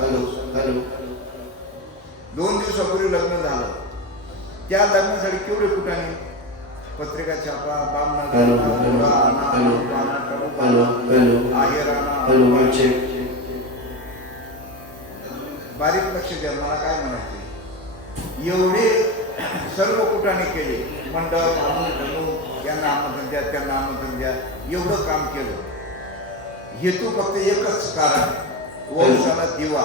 Hello hello 2 दिवसापूर्वी लग्न झालं. त्या लग्नासाठी केवढे कुठाने पत्रिका छापा, बारीक लक्ष द्या. मला काय म्हणायचे, एवढे सर्व कुठाने केले, मंडप यांना आमंत्रण द्या, त्यांना आमंत्रण द्या, एवढं काम केलं. हेतू फक्त एकच कारण, वंशाला दिवा.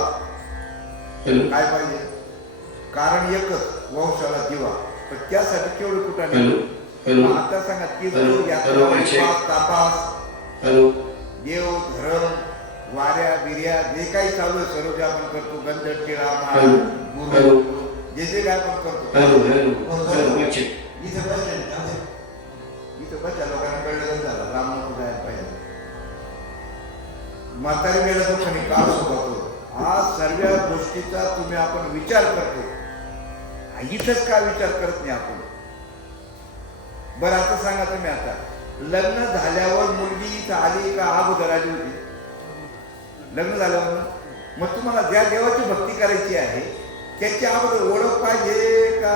काय पाहिजे? कारण एकच, वंशाला दिवा. पण त्यासाठी केवढे कुठाने. आता सांगा, तापास, देव धर्म, वाऱ्या बिर्या जे काही चालू आहे सर्व जे आपण करतो, गंध टिळा गुरु जे काय आपण करतो, इथं बच्चा लोकांना कळलं झालं राम नको जायला पाहिजे. म्हातारी मेला तो क्षणी काळ सोबतो. आज सर्व गोष्टीचा तुम्ही आपण विचार करतो, इथंच का विचार करत नाही आपण? बरं आता सांगा तुम्ही, आता लग्न झाल्यावर मुलगी इथं आली का अगोदर आली होती? लग्न झाल्यावर मग तुम्हाला ज्या देवाची भक्ती करायची आहे त्याची अगोदर ओळख पाहिजे का?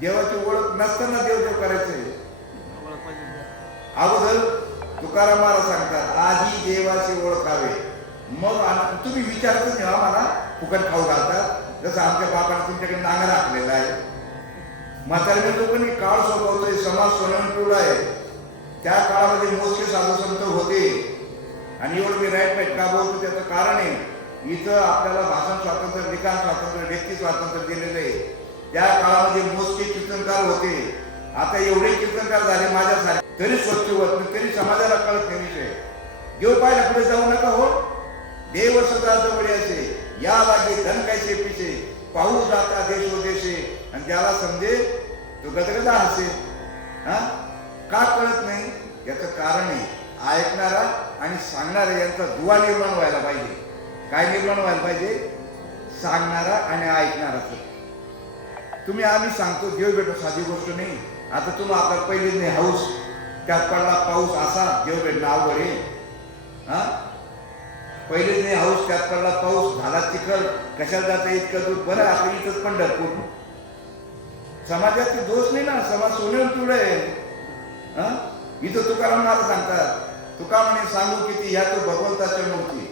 देवाची ओळख नसताना देव करायचं अगोदर? तुकाराम महाराज सांगतात, आधी देवाची ओळखावे मग तुम्ही विचारतच नाही आम्हाला फुकट खाऊ घालतात. जसं आमच्या बापाने तुमच्याकडे नांगर राखलेला आहे. म्हातारी लोकांनी काळ सोबवतोय, समाज स्वयंपूर्ण आहे. त्या काळामध्ये मोजके साधू संत होते. आणि एवढं मी राईट का बोलतो त्याचं कारण आहे, इथं आपल्याला भाषण स्वातंत्र्य, लिखाण स्वातंत्र्य, व्यक्ती स्वातंत्र्य दिलेलं आहे. त्या काळामध्ये मोजके कीर्तनकार होते. आता एवढे कीर्तनकार झाले माझ्यासारखे, तरी स्वच्छ होत नाही, तरी समाजाला कळत नाही विषय. देव पाहिला पुढे जाऊ नका हो. देव सदा जवळ असे, या लागे धन कैसे पिसे, पाहू जाता देशोदेशे. आणि ज्याला समजे तो गदगदा हसे. का कळत नाही? याचं कारण आहे, ऐकणारा आणि सांगणारा यांचा दुवा निर्माण व्हायला पाहिजे. काय निर्माण व्हायला पाहिजे? सांगणारा आणि ऐकणाराच. तुम्ही आम्ही सांगतो देव भेटो, साधी गोष्ट नाही. आता तुम्ही आपला पहिले नाही हाऊस, त्यात पडला पाऊस असा, देव भेटणं अवघड आहे. पहिले नाही हाऊस, त्यात पडला पाऊस, झाला चिखल, कशाला जाता इतकं दूर? बरं आपण इथंच पंढरपूर. समाजाचे दोष नाही ना, समाज सोन्यावर पिवळं आहे. इथं तुकाराम महाराज सांगतात, तुका म्हणे सांगू किती, या तो भगवंताच्या मूर्ती.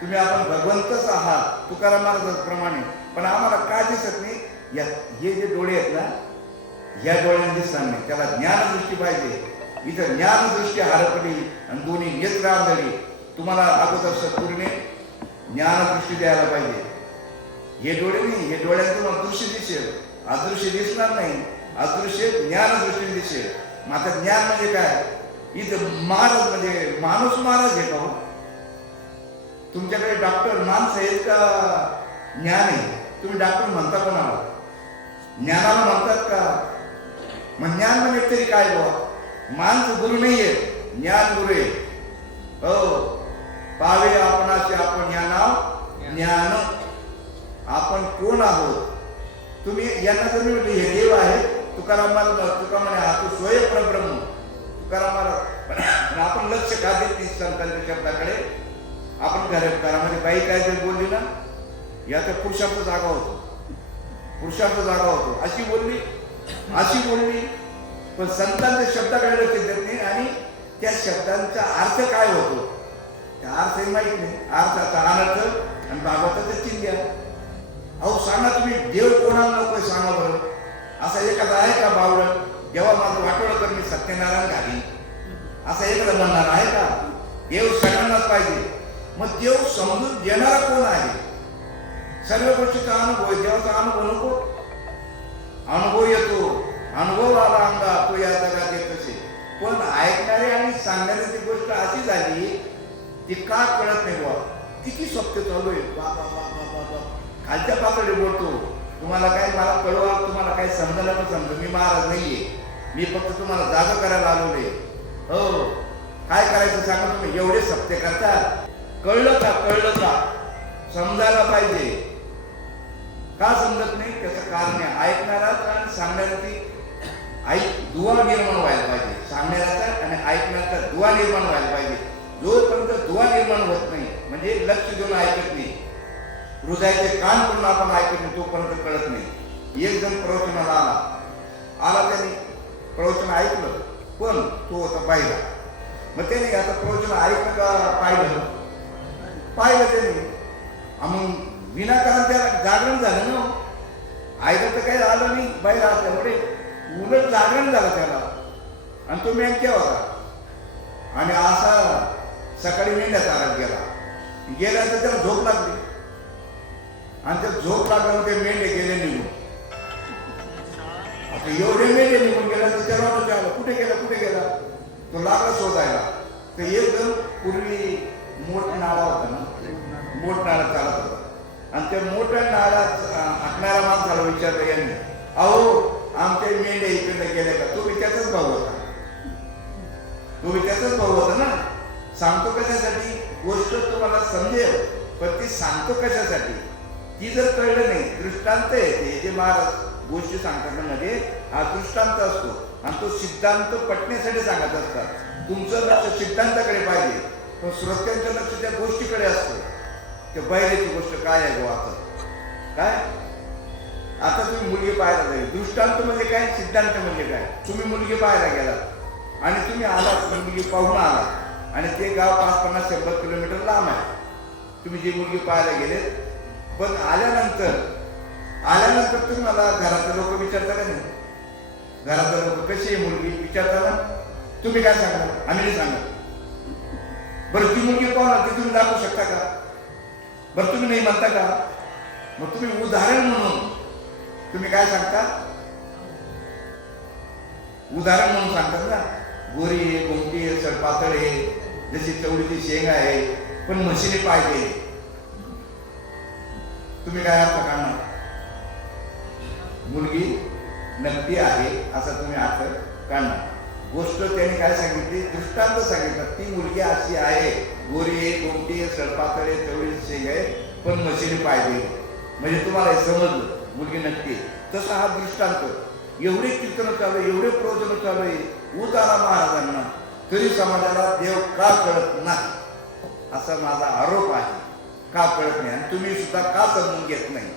तुम्ही आपण भगवंतच आहात तुकाराम महाराजांप्रमाणे. पण आम्हाला काय दिसत नाही? या हे जे डोळे आहेत ना, या डोळ्यांनी दिसणार नाही. त्याला ज्ञानदृष्टी पाहिजे. इथं ज्ञानदृष्टी हरपली आणि दोन्ही नेत्र आंधळी. तुम्हाला अगोदर सद्गुरूने ज्ञानदृष्टी द्यायला पाहिजे. हे डोळे नाही, हे डोळ्यात तुम्हाला दृश्य दिसेल, अदृश्य दिसणार नाही. अदृश्य ज्ञानदृष्टीने दिसेल. मग आता ज्ञान म्हणजे काय? इथं महाराज म्हणजे माणूस महाराज आहे का हो? तुमच्याकडे डॉक्टर माणसं आहेत का ज्ञान आहे? तुम्ही डॉक्टर म्हणता कोणाला? ज्ञानाला म्हणतात का? मग ज्ञान म्हणजे तरी काय बाबा? माणसं गुरु नाहीये, ज्ञान गुरु आहे. हो, पावे आपणाचे आपण या नाव ज्ञान. आपण कोण आहोत? तुम्ही यांना जर मी म्हटलं हे देव आहे, तुकाराम महाराज तुका म्हणे हा तू स्वयं परब्रह्म. तुकाराम महाराज आपण लक्ष का देत नाही संतांच्या शब्दाकडे? आपण घरामध्ये बाई काय जर बोलली ना, याचा पुरुषार्थ जागा होतो, पुरुषार्थ जागा होतो. अशी बोलली पण संतांच्या शब्दाकडे लक्ष देत नाही. आणि त्या शब्दांचा अर्थ काय होतो त्या अर्थही माहित नाही. अर्थाचा अनर्थ आणि भागवताचं चिंध्या. अहो सांगा तुम्ही, देव कोणाला नको सांगा बरं? असा एखादा आहे का बावळट, जेव्हा माझं वाटोळं कर मी सत्यनारायण घाली, असा एखादा म्हणणार आहे का? देव सगळ्यांनाच पाहिजे. मग देव समजून देणारा कोण आहे? सर्व गोष्टीचा अनुभव, देवाचा अनुभव नको? अनुभव येतो, अनुभव आला अंगा तो या जगात येत असे. पण ऐकणारे आणि सांगणारे ती गोष्ट अशी झाली ती का कळत नाही बा. किती सत्य चालू आहे, बाबा बाबा बाबा खालच्या पातळी बोलतो. तुम्हाला काय, मला कळवा, तुम्हाला काय समजायला पण समजा. मी महाराज नाहीये, मी फक्त तुम्हाला जागा करायला आलोय. हो, काय करायचं सांगा तुम्ही? एवढे सत्य करतात. कळलं का? समजायला पाहिजे. का समजत नाही? त्याचं कारण आहे ऐकणाराच आणि सांगणाऱ्याची दुवा निर्माण व्हायला पाहिजे. सांगणाऱ्याचा आणि ऐकण्याचा दुवा निर्माण व्हायला पाहिजे. जोपर्यंत दुवा निर्माण होत नाही, म्हणजे लक्ष देऊन ऐकत नाही, हृदयाचे कान करून आपण ऐकत नाही तोपर्यंत कळत नाही. एक जण प्रवचनाला आला त्याने प्रवचन ऐकलं, पण तो होता पाहिला. मग त्याने आता प्रवचन ऐकलं का पाहिलं त्याने, मग विनाकारण त्याला जागरण झालं ना. ऐकलं तर काही आलं नाही बाहेर असल्यामुळे, उलट जागरण झालं त्याला. आणि तो मेंढ्या होता आणि असा सकाळी मेंढ्या चालत गेला तर त्याला झोप लागली. आणि त्या झोप लागल्यावर ते मेंढे गेले निघून. आता एवढे मेंढे निघून गेला तर त्याला वाटलं कुठे गेला. तो लागला शोधायला. तर एक जण पूर्वी मोठ नाळा होता ना, मोठ नाळा चालत होता. आणि त्या मोठ्या नाळात हाकणाऱ्या माणसाला विचारलं यांनी, अहो आमच्या मेंढ्या इकडे गेल्या का? तो त्याचाच भाऊ होता ना. सांगतो कशासाठी? गोष्ट तुम्हाला समजेल, पण ती सांगतो कशासाठी ती जर कळलं नाही. दृष्टांत आहे ते जे महाराज गोष्टी सांगतात मध्ये, हा दृष्टांत असतो आणि तो सिद्धांत पटण्यासाठी सांगत असतात. तुमचं लक्ष सिद्धांताकडे पाहिजे, पण श्रोत्यांचं लक्ष त्या गोष्टीकडे असतं. त्या बैलाची गोष्ट काय आहे गोवाचं काय? आता तुम्ही मुलगी पाहायला जाईल. दृष्टांत म्हणजे काय, सिद्धांत म्हणजे काय? तुम्ही मुलगी पाहायला गेलात आणि तुम्ही आलात, मुलगी पाहून आलात आणि ते गाव 50-100 किलोमीटर लांब आहे. तुम्ही जी मुलगी पाहायला गेले, पण आल्यानंतर तुम्हाला घरातले लोक विचारता का नाही? घरातले लोक कशी आहे मुलगी विचारता ना. तुम्ही काय सांगणार? आम्ही नाही सांगणार. बरं ती मुलगी पाहणार ती तुम्ही दाखवू शकता का? बरं तुम्ही नाही म्हणता का? मग तुम्ही उदाहरण म्हणून तुम्ही काय सांगता? उदाहरण म्हणून सांगतात ना, गोरी आहे, कोणती आहे, सडपातळ आहे, जशी चवडीची शेंग आहे, पण म्हशीने पाहिजे. तुम्ही काय अर्थ काढणार? मुलगी नकटी आहे असा तुम्ही अर्थ काढणार. गोष्ट त्याने काय सांगितली? दृष्टांत सांगितलं. ती मुलगी अशी आहे, गोरी आहे, गोमटी आहे, सडपातळ आहे, चवळीची शेंग आहे, पण म्हशीने पाहिजे. म्हणजे तुम्हाला हे समजलं मुलगी नक्की. तसा हा दृष्टांत. एवढे कीर्तन चालू आहे, एवढे प्रवचन चालू आहे, ऊत आला महाराजांना, तरी समाजाला देव का कळत नाही असा माझा आरोप आहे. का कळत नाही? आणि तुम्ही सुद्धा का समजून घेत नाही?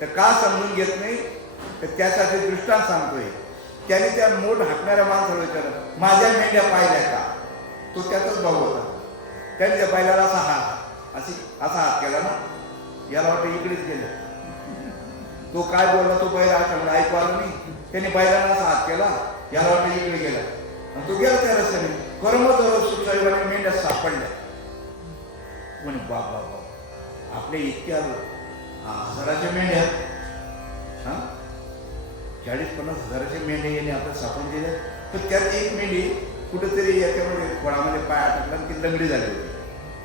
तर का समजून घेत नाही तर त्यासाठी दृष्टांत सांगतोय. त्याने त्या मोठ हाकणाऱ्या माणसाला विचारलं, माझ्या मेंढ्या पाहिल्या का? तो त्याचाच भाऊ होता. त्याने त्या बैलाला असा हात केला ना, याला वाटतं इकडेच गेलं. तो काय बोलला तो बैल आठवला ऐकू आलं नाही. त्याने बैलाला असा हात केला, याला वाटतं इकडे गेला आणि तो गेला त्या रस्त्याने. कर्मचारी मेंढ्या सापडल्या. म्हणे बाप आपल्या इतक्या हजाराच्या मेंढ्या, 40-50 हजाराच्या मेंढ्या याने आपल्याला सापडून दिल्या. तर त्यात एक मेंढी कुठेतरी याच्यामध्ये फळामध्ये पाय अटकला आणि ती लंगडी झाली होती.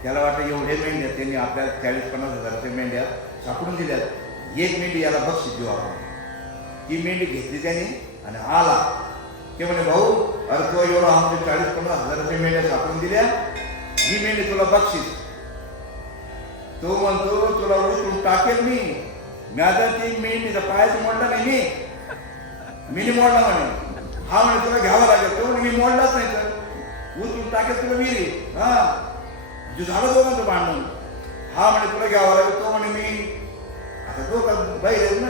त्याला वाटतं एवढ्या मेंढ्या त्यांनी आपल्या 40-50 हजाराच्या मेंढ्या सापडून दिल्या, एक मेंढी याला बक्षीस देऊ आपण. ती मेंढी घेतली त्याने आणि आला. ते म्हणे भाऊ, अरे तो एवढा आमच्या 40-50 हजाराच्या मेंढ्या सापडून दिल्या, ही मेंढी तुला बक्षीस. तो म्हणतो तुला उचलून टाकेल मी. माझा ती मेंढीचा पायच मोडला नाही मी मोडला म्हणे. हा म्हणे तुला घ्यावा लागेल. तो म्हणे मी मोडलाच नाही तर उचलून टाकेल तुला विहिरी. जो झालं दोघांचं भांडण. हा म्हणे तुला घ्यावा लागेल. तो म्हणे मी आता दोघं बाहेर आहेत ना.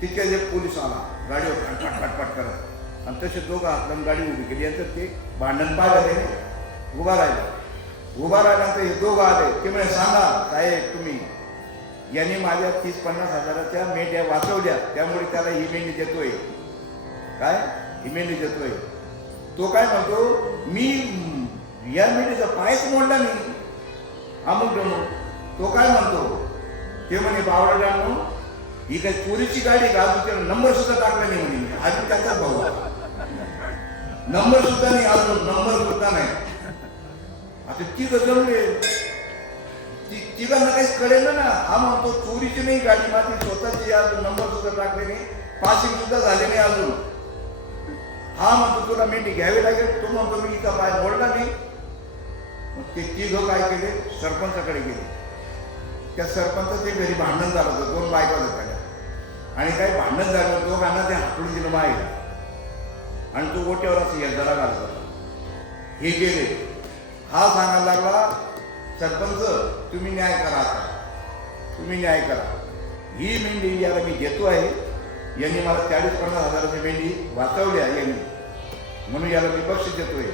तिथे जे पोलीस आला गाडीवर पाटपाट करत आणि तसे दोघं आपल्याला गाडी उभी केली. यांचं ते भांडण पाहिलं त्याने. उभा राहिल्यानंतर हे दोघं आले. ते म्हणे सांगा साहेब तुम्ही, यांनी माझ्या 30-50 हजाराच्या मेंढ्या वाचवल्या, त्यामुळे त्याला ही मेंढी देतोय. काय ही मेंढी देतोय? तो काय म्हणतो, मी या मेंढीचा पायच मोडला नाही अमुक डमू. तो काय म्हणतो, ते म्हणे बावळांनो ही काय चोरीची गाडी का? अजून नंबर सुद्धा टाकला नाही म्हणे. अजून त्याचा भाऊ नंबर सुद्धा नाही, अजून नंबर सुद्धा नाही. आता ती जमले तिघांना काहीच कळेल ना. हा म्हणतो चोरीची नाही गाडी माझी स्वतःची, अजून नंबर सुद्धा टाकले नाही, पासिंग सुद्धा झाले नाही अजून. हा म्हणतो तुला मेंढी घ्यावी लागेल. तो म्हणतो मी इथं पाय मोडला नाही. मग ते तिघं काय केले, सरपंचाकडे गेले. त्या सरपंचाचे घरी भांडण झालं होतं. 2 बायका होत्या आणि काही भांडण झालं. दोघांना ते हाकलून दिलं माहीत आणि तो ओट्यावर असं यंत्रणा घालत होता. हे गेले. हा सांगायला लागला, सरपंच तुम्ही न्याय करा. तुम्ही न्याय करा. ही मेंढी याला मी घेतो आहे, यांनी मला 40-50 हजाराची मेंढी वाचवली आहे यांनी, म्हणून याला मी बक्षीस देतोय.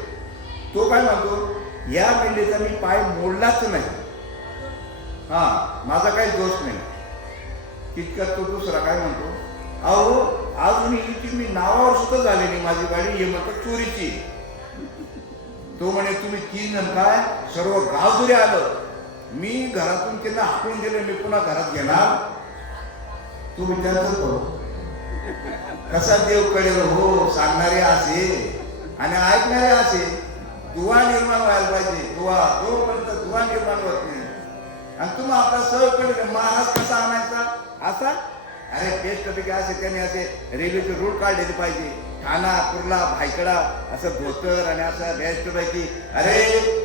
तो काय म्हणतो, या मेंढीचा मी पाय मोडलाच नाही, हा माझा काही दोष नाही. तितक्यात तो दुसरा काय म्हणतो, अहो अजून हिची मी नावावर सुद्धा झालेली माझी गाडी, हे म्हणतो चोरीची. तो म्हणे तुम्ही 3 जण काय सर्व गाव जरी आलं, मी घरातून त्यांना हाकून दिले, मी पुन्हा घरात घेणार. तुम्ही त्यांचं करू कसा देव कळेल हो, सांगणारे असे आणि ऐकणारे असे. दुवा निर्माण व्हायला पाहिजे, दुवा. जोपर्यंत दुवा निर्माण होत नाही आणि तुम्ही आपला सहज पडेल महाराज कसा आणायचा असा, अरे बेस्टपैकी असे त्यांनी असे रेल्वेचे रूट काढलेले पाहिजे, ठाणा कुर्ला भायखळा असं धोतर आणि असं बेस्टपैकी. अरे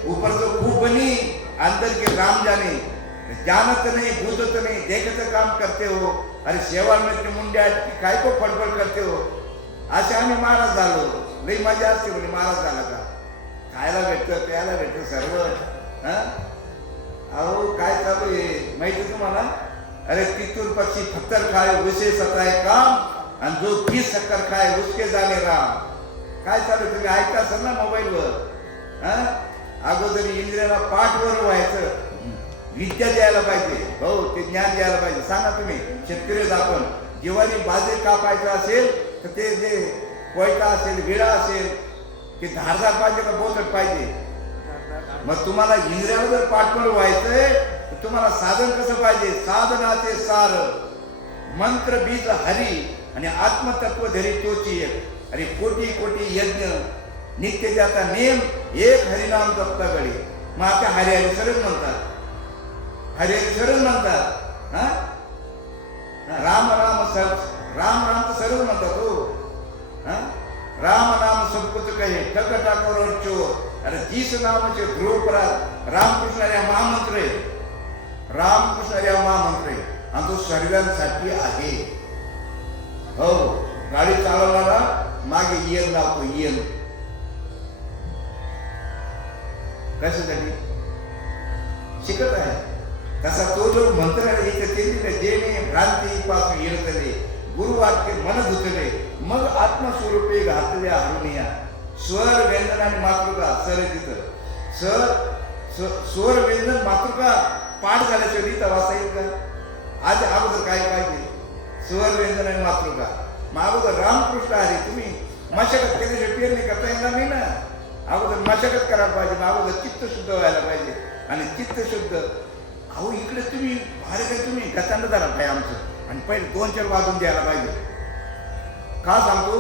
ऊपरचं खूप बनी अंदर के राम जाने, जानत नाही भूतत नाही देखत काम करते हो. अरे शेवाळ में मुंड्या काय को फडफड करते हो. असे आम्ही महाराज झालो, लई मजा असते म्हणजे महाराज झाला का, खायला भेटतं प्यायला भेटतं सर्व. अहो काय चालू आहे माहिती तुम्हाला. अरे तिथून पक्षी पत्थर खाए उसे सताए काम, आणि जो 20 शक्कर खाए उसके जाने राम. काय चालू तुम्ही ऐकता असाल ना मोबाईलवर. अगोदर इंद्रियाला पाठवर व्हायचं, विद्या द्यायला पाहिजे, हो ते ज्ञान द्यायला पाहिजे. सांगा तुम्ही शेतकरीच आपण जेव्हानी बाजे कापायचं असेल तर ते जे कोयता असेल विळा असेल ते धारदार पाहिजे का बोचट पाहिजे. मग तुम्हाला इंद्रियाला जर पाठवर व्हायचंय तर तुम्हाला साधन कसं पाहिजे, साधनाचे सार मंत्र बीज हरी आणि आत्मतत्व धरी तोची एक. अरे कोटी कोटी यज्ञ नित्य ज्याचा नेम, एक हरिनाम जपता गडी. मग आता हरिहरी सरच म्हणतात, हरिहरी सरच म्हणतात. राम राम सर, राम राम तर सरच म्हणतात हो. राम नाम सब कुछ कहे ठक टाकोर और चोर. अरे 30 नामाचे ध्रुवपरात रामकृष्ण या महामंत्र आहे, रामकृष्ण या महामंत्र आहे आणि तो सर्वांसाठी आहे. हो गाडी चालवणारा मागे येन लावतो, येन कशासाठी शिकत आहे. तसा तो जो मंत्र आहे जेणे भ्रांती पासून येतले गुरुवाक्य मन धुतले, मग आत्मस्वरूपे घातले हरुनिया. स्वर व्यंजन आणि मातृका सर आहे तिथं. स्वर व्यंजन मातृका पाठ झाल्याच्या रीत वाचा येईल का. आज अगोदर काय पाहिजे, स्वर व्यंजन आणि मातृका. मग अगोदर रामकृष्ण हरी. तुम्ही मशागत केल्याशिवाय पेरणी करता येणार नाही ना. अगोदर मशागत करायला पाहिजे, मग अगोदर चित्त शुद्ध व्हायला पाहिजे. आणि चित्त शुद्ध, अहो इकडे तुम्ही भारी काय तुम्ही गचांड झाला पाहिजे आमचं, आणि पहिले 2-4 वाजून द्यायला पाहिजे. का सांगतो,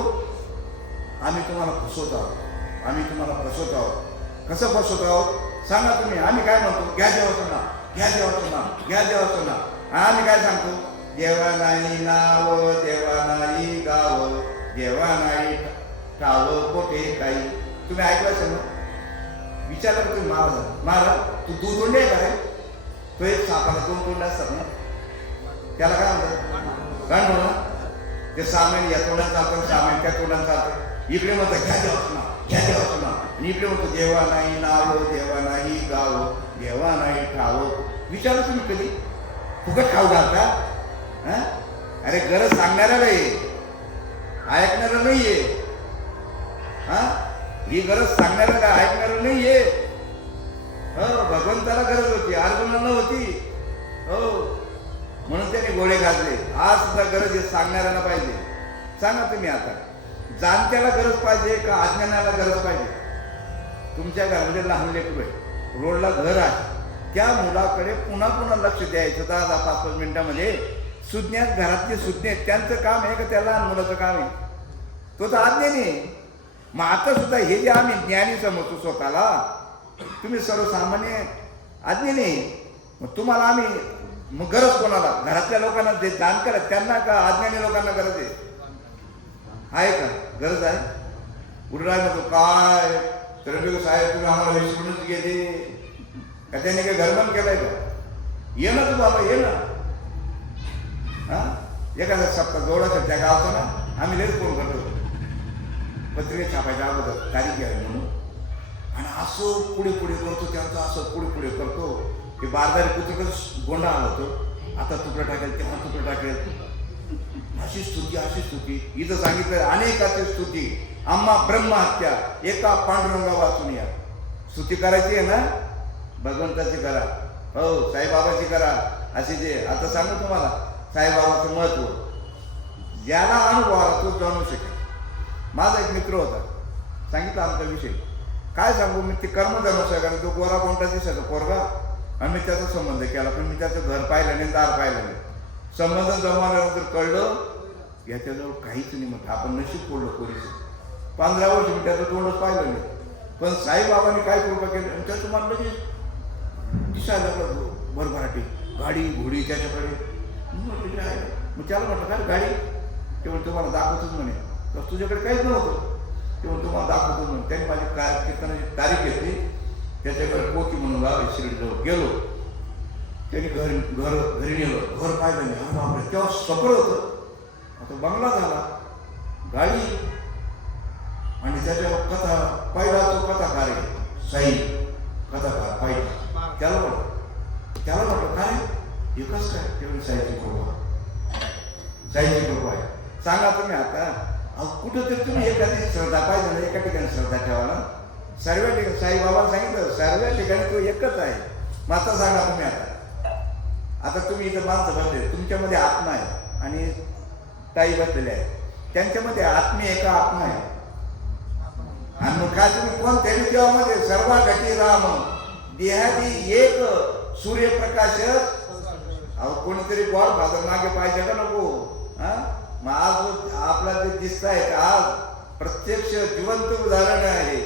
आम्ही तुम्हाला फसवत आहोत, आम्ही तुम्हाला फसवत आहोत. कसं फसवत आहोत सांगा तुम्ही. आम्ही काय म्हणतो, घ्या देवाचं नाव, घ्या देवाचं नाव, घ्या देवाचं नाव. आम्ही काय सांगतो, देवा नाही नाव, देवा नाही गाव, देवा नाही ठाव कोठे काही. तुम्ही ऐकलं असेल ना, विचारलं तुम्ही महाराज, महाराज तू दूध तोंडे आहे का रे. तो एक सापाला 2 तोंड असतात ना, त्याला काय म्हणतात गांडूळ ना. ते सामान या तोंडात चालतं, सामान त्या तोंडात चालतं. इकडे म्हणतात घ्या देवाचं नाव, घ्या देवाचं नाव, आणि इकडे म्हणतो देवा नाही नाव, देवा नाही गाव, देवा नाही ठाव. विचारलं तुम्ही कधी, फुकट खाऊ घालता. अरे गरज सांगणाऱ्याला आहे, ऐकणारा नाहीये. ही गरज सांगणाऱ्याला ऐकणारा नाहीये. हो भगवंताला गरज होती, अर्जुनाला होती. हो म्हणून त्याने गोळे घातले. आज सुद्धा गरज आहे सांगणाऱ्याला पाहिजे. सांगा तुम्ही आता, जाणत्याला गरज पाहिजे का अज्ञानाला गरज पाहिजे. तुमच्या घरामध्ये लहान लेकरू आहे, रोडला घर आहे, त्या मुलाकडे पुन्हा पुन्हा लक्ष द्यायचं 10-5 मिनिटामध्ये. सुज्ञात घरातले सुज्ञ आहेत, त्यांचं काम आहे का त्या लहान मुलाचं काम आहे. तो तर अज्ञानी आहे. मग आता सुद्धा हे जे आम्ही ज्ञानी समजतो स्वतःला, तुम्ही सर्वसामान्य अज्ञानी. मग तुम्हाला आम्ही मग गरज कोणाला, घरातल्या लोकांना जे दान करा त्यांना का अज्ञानी लोकांना गरज आहे का. गरज आहे. उडराय म्हणतो काय तर साहेब तुम्ही आम्हाला विसरूनच गेले का, त्याने काही घरबंद केलंय का. ये ना तू बाबा, ये ना. एखादा सप्ताह जोडायचा त्या गावचा ना, आम्ही लगेच फोन करतो पत्रिका छापायच्या अगोदर तारीख घ्यावी म्हणून. आणि असं पुढे पुढे करतो, त्यांचं असं पुढे पुढे करतो की बारदारी कुत्रिकच गोंडा आला होतो. आता तुकडं टाकेल, तेव्हा तुकडं टाकेल, अशी स्तुती. इथं सांगितलं अनेकाची स्तुती, आम्हा ब्रह्महत्या एका पांडुरंगा वाचून या. स्तुती करायची आहे ना, भगवंताची करा, हो साईबाबाची करा. अशी जे आता सांगू तुम्हाला साईबाबाचं महत्व, ज्याला अनुभव आला तो जाणू शकेल. माझा एक मित्र होता, सांगितलं आमचा विषय, काय सांगू मी, ते कर्मधर्म तो गोरा कोणता दिसायचा पोरगा, आणि मी त्याचा संबंध केला, पण मी त्याचं घर पाहिलं नाही, दार पाहिलं नाही. संबंध जमवल्यानंतर कळलं याच्याजवळ काहीच नाही. मग आपण नशीब पडलो पोरीचं. 15 वर्ष मी त्याचं तोंडच पाहिलं नाही. पण साईबाबांनी काय कृपा केली, आणि त्याचं मला लगेच दिसायला लागलं भरभराटी, गाडी घोडी त्याच्याकडे. मग त्याला म्हटलं काय गाडी, ते म्हणतो तुम्हाला दाखवतोच म्हणे. तर तुझ्याकडे काहीच नव्हतं, ते म्हणतो तुम्हाला दाखवतोच म्हणे. त्यांनी माझी काय कीर्तनाची तारीख घेतली, त्याच्याकडे पोकी म्हणून गाव शिर्डीजवळ गेलो. त्यांनी घरी नेलं, घर पाहिलं नाही. अरे बापरे, तेव्हा सफर होतं, आता बंगला झाला, गाडी, आणि त्याच्यावर कथा. पहिला तो कथाकार आहे साई कथाकार पहिला. त्याला म्हटलं काय एकच काय, तेवढी साईची कृपा आहे. सांगा तुम्ही आता कुठंतरी तुम्ही एखादी श्रद्धा पाहिजे ना, एका ठिकाणी श्रद्धा ठेवायला. सर्व ठिकाणी साईबाबांनी सांगितलं सर्व ठिकाणी तो एकच आहे. मग आता सांगा तुम्ही, आता तुम्ही इथं माणसं बसले, तुमच्यामध्ये आत्मा आहे आणि ताई बसलेले आहे, त्यांच्यामध्ये आत्मे एका आत्मा आहे. आणि मग काय तुम्ही कोण त्यांनी देवामध्ये सर्व घटी राम देहादी एक सूर्यप्रकाश. अहो कोणीतरी बॉल फादर मागे पाहिजे का नको? मग आज आपला जे दिसत आहे आज प्रत्यक्ष जिवंत उदाहरण आहे.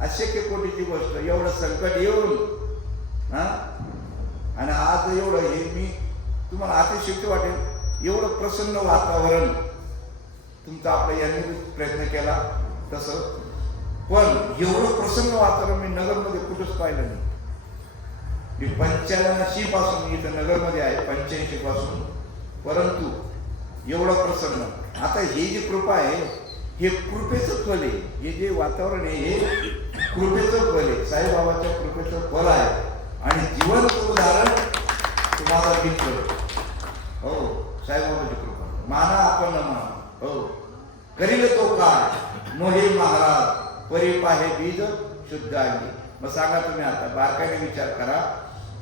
अशक्य कोटीची गोष्ट, एवढं संकट येऊन आणि आज एवढं हे मी तुम्हाला अतिशयोक्ती वाटेल, एवढं प्रसन्न वातावरण तुमचा आपल्या यांनी प्रयत्न केला तसं. पण एवढं प्रसन्न वातावरण मी नगरमध्ये कुठंच पाहिलं नाही. मी 85 पासून इथं नगरमध्ये आहे, 85 पासून, परंतु एवढं प्रसन्न. आता हे जी कृपा आहे हे कृपेचं फल आहे. हे जे वातावरण आहे हे कृपेचं फल आहे, साईबाबाच्या कृपेचं फल आहे. आणि जिवंत उदाहरण तुम्हाला मित्र, हो साईबाबाची कृपा. माना आपण माना, हो करील तो काय मोहे महाराज परी पाहे बीज शुद्ध आहे. मग सांगा तुम्ही आता बारकाईने विचार करा,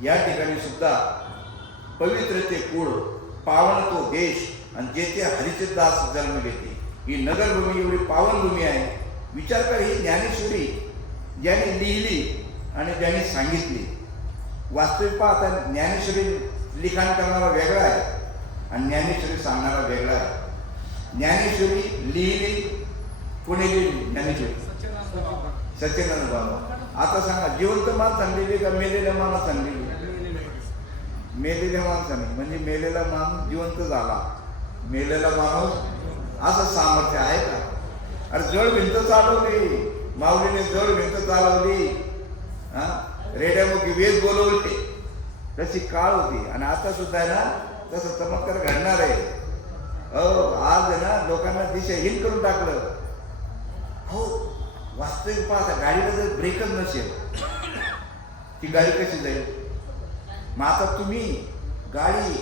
या ठिकाणी सुद्धा पवित्र ते कुळ, पावन तो देश, आणि जेथे हरिचे दास जन्म घेते, ही नगरभूमी एवढी पावनभूमी आहे. विचार कर, ही ज्ञानेश्वरी ज्याने लिहिली आणि ज्याने सांगितली. वास्तविक पाहता ज्ञानेश्वरी लिखाण करणारा वेगळा आहे आणि ज्ञानेश्वरी सांगणारा वेगळा आहे. ज्ञानेश्वरी लिहिली कोणी लिहिली? ज्ञानेश्वरी सच्चिदानंद बाबा. आता सांगा, जिवंत माणसाने लिहिली का मेलेल्या माणसाने लिहिली? मेलेल्या माणसाने, म्हणजे मेलेला माणूस जिवंत झाला, मेलेला माणूस. असं सामर्थ्य आहे का? अरे जड भिंत चालवली माऊलीने, जड भिंत चालवली, रेड्यामुखी वेद बोलवले, तशी काळ होती. आणि आता सुद्धा आहे ना तसं चमत्कार घडणार आहे. हो आज आहे ना लोकांना दिशाहीन करून टाकलं. हो वास्तविक पाहता गाडीला जर ब्रेकच नसेल ती गाडी कशी जाईल? मग आता तुम्ही गाडी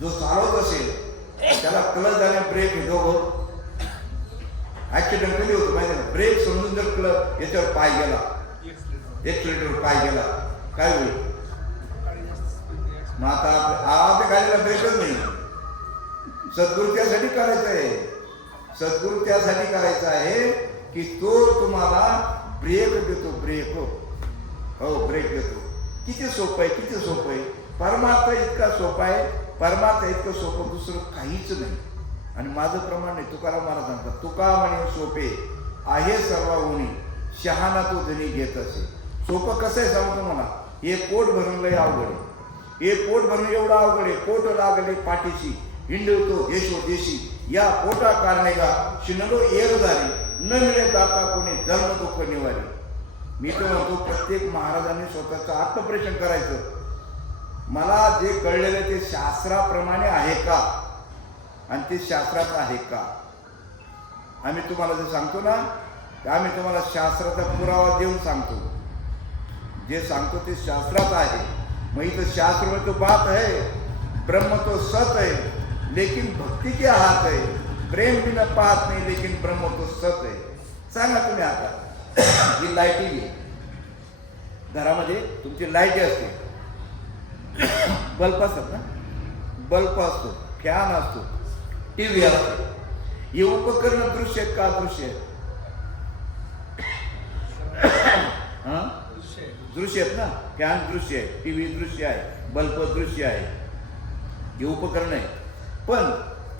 जो चालवत असेल त्याला क्लच आणि ब्रेक हे दोघं. ऍक्सिडेंट कधी होतो माहिती आहे? ब्रेक समजून जर क्लच याच्यावर पाय गेला, एक्सिलेटरवर पाय गेला, काय होईल? मग आता आपल्या गाडीला ब्रेकच नाही. सद्गुरू त्यासाठी करायचं आहे, सद्गुरू त्यासाठी करायचं आहे की तो तुम्हाला ब्रेक देतो. ब्रेक, हो ब्रेक देतो. किती सोपं आहे, किती सोपं आहे. परमार्थ इतका सोपा आहे, परमार्थ इतकं सोपं दुसरं काहीच नाही. आणि माझं प्रमाण नाही, तुकाराम महाराज सांगतात, तुका म्हणे सोपे आहे सर्व होणी, शहाणा तो धनी घेत असे. सोपं कसं आहे सांगतो मला. हे पोट भरून लय अवघड आहे. हे पोट भरून एवढं अवघड आहे. पोट लागले पाठीशी हिंडवतो देशोदेशी, या पोटा कारणे का शिनलो एरदारी, न मिळे जाता कोणी धर्म दुःख निवारी. मी तर म्हणतो प्रत्येक महाराजांनी स्वतःचं आत्मपरीक्षण करायचं. मला जे कळलेलं ते शास्त्राप्रमाणे आहे का, आणि ते शास्त्रात आहे का? आम्ही तुम्हाला जे सांगतो ना, आम्ही तुम्हाला शास्त्राचा पुरावा देऊन सांगतो. जे सांगतो ते शास्त्रात आहे. मग इथं शास्त्र में तो बात है, ब्रह्म तो सत है लेकिन भक्ती के हात है, प्रेम बिना पाहत नाही लेकिन ब्रह्म तो सत है. सांगा तुम्ही आता ही लाईट गेली घरामध्ये, तुमची लाईट असते, बल्ब असतात ना, बल्ब असतो, फॅन असतो, टीव्ही असतो, हे उपकरण दृश्य आहेत का अदृश्य आहेत? दृश्य आहेत ना. फॅन दृश्य आहे, टीव्ही दृश्य आहे, बल्ब दृश्य आहे, हे उपकरण आहे. पण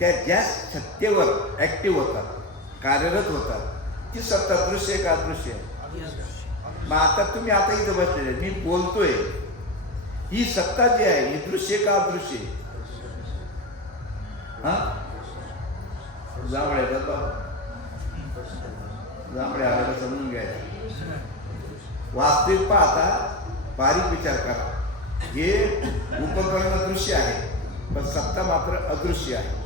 त्या ज्या सत्तेवर ऍक्टिव्ह होतात, कार्यरत होतात, ती सत्ता दृश्य आहे का अदृश्य आहे? मग आता तुम्ही आता इथं बसलेले, मी बोलतोय, ही सत्ता जी आहे ही दृश्य का अदृश्य? जांभळे जांभळे आल्याला समजून घ्यायचं. वास्तविक पाहता, बारीक विचार करा, हे उपकरण दृश्य आहे पण सत्ता मात्र अदृश्य आहे.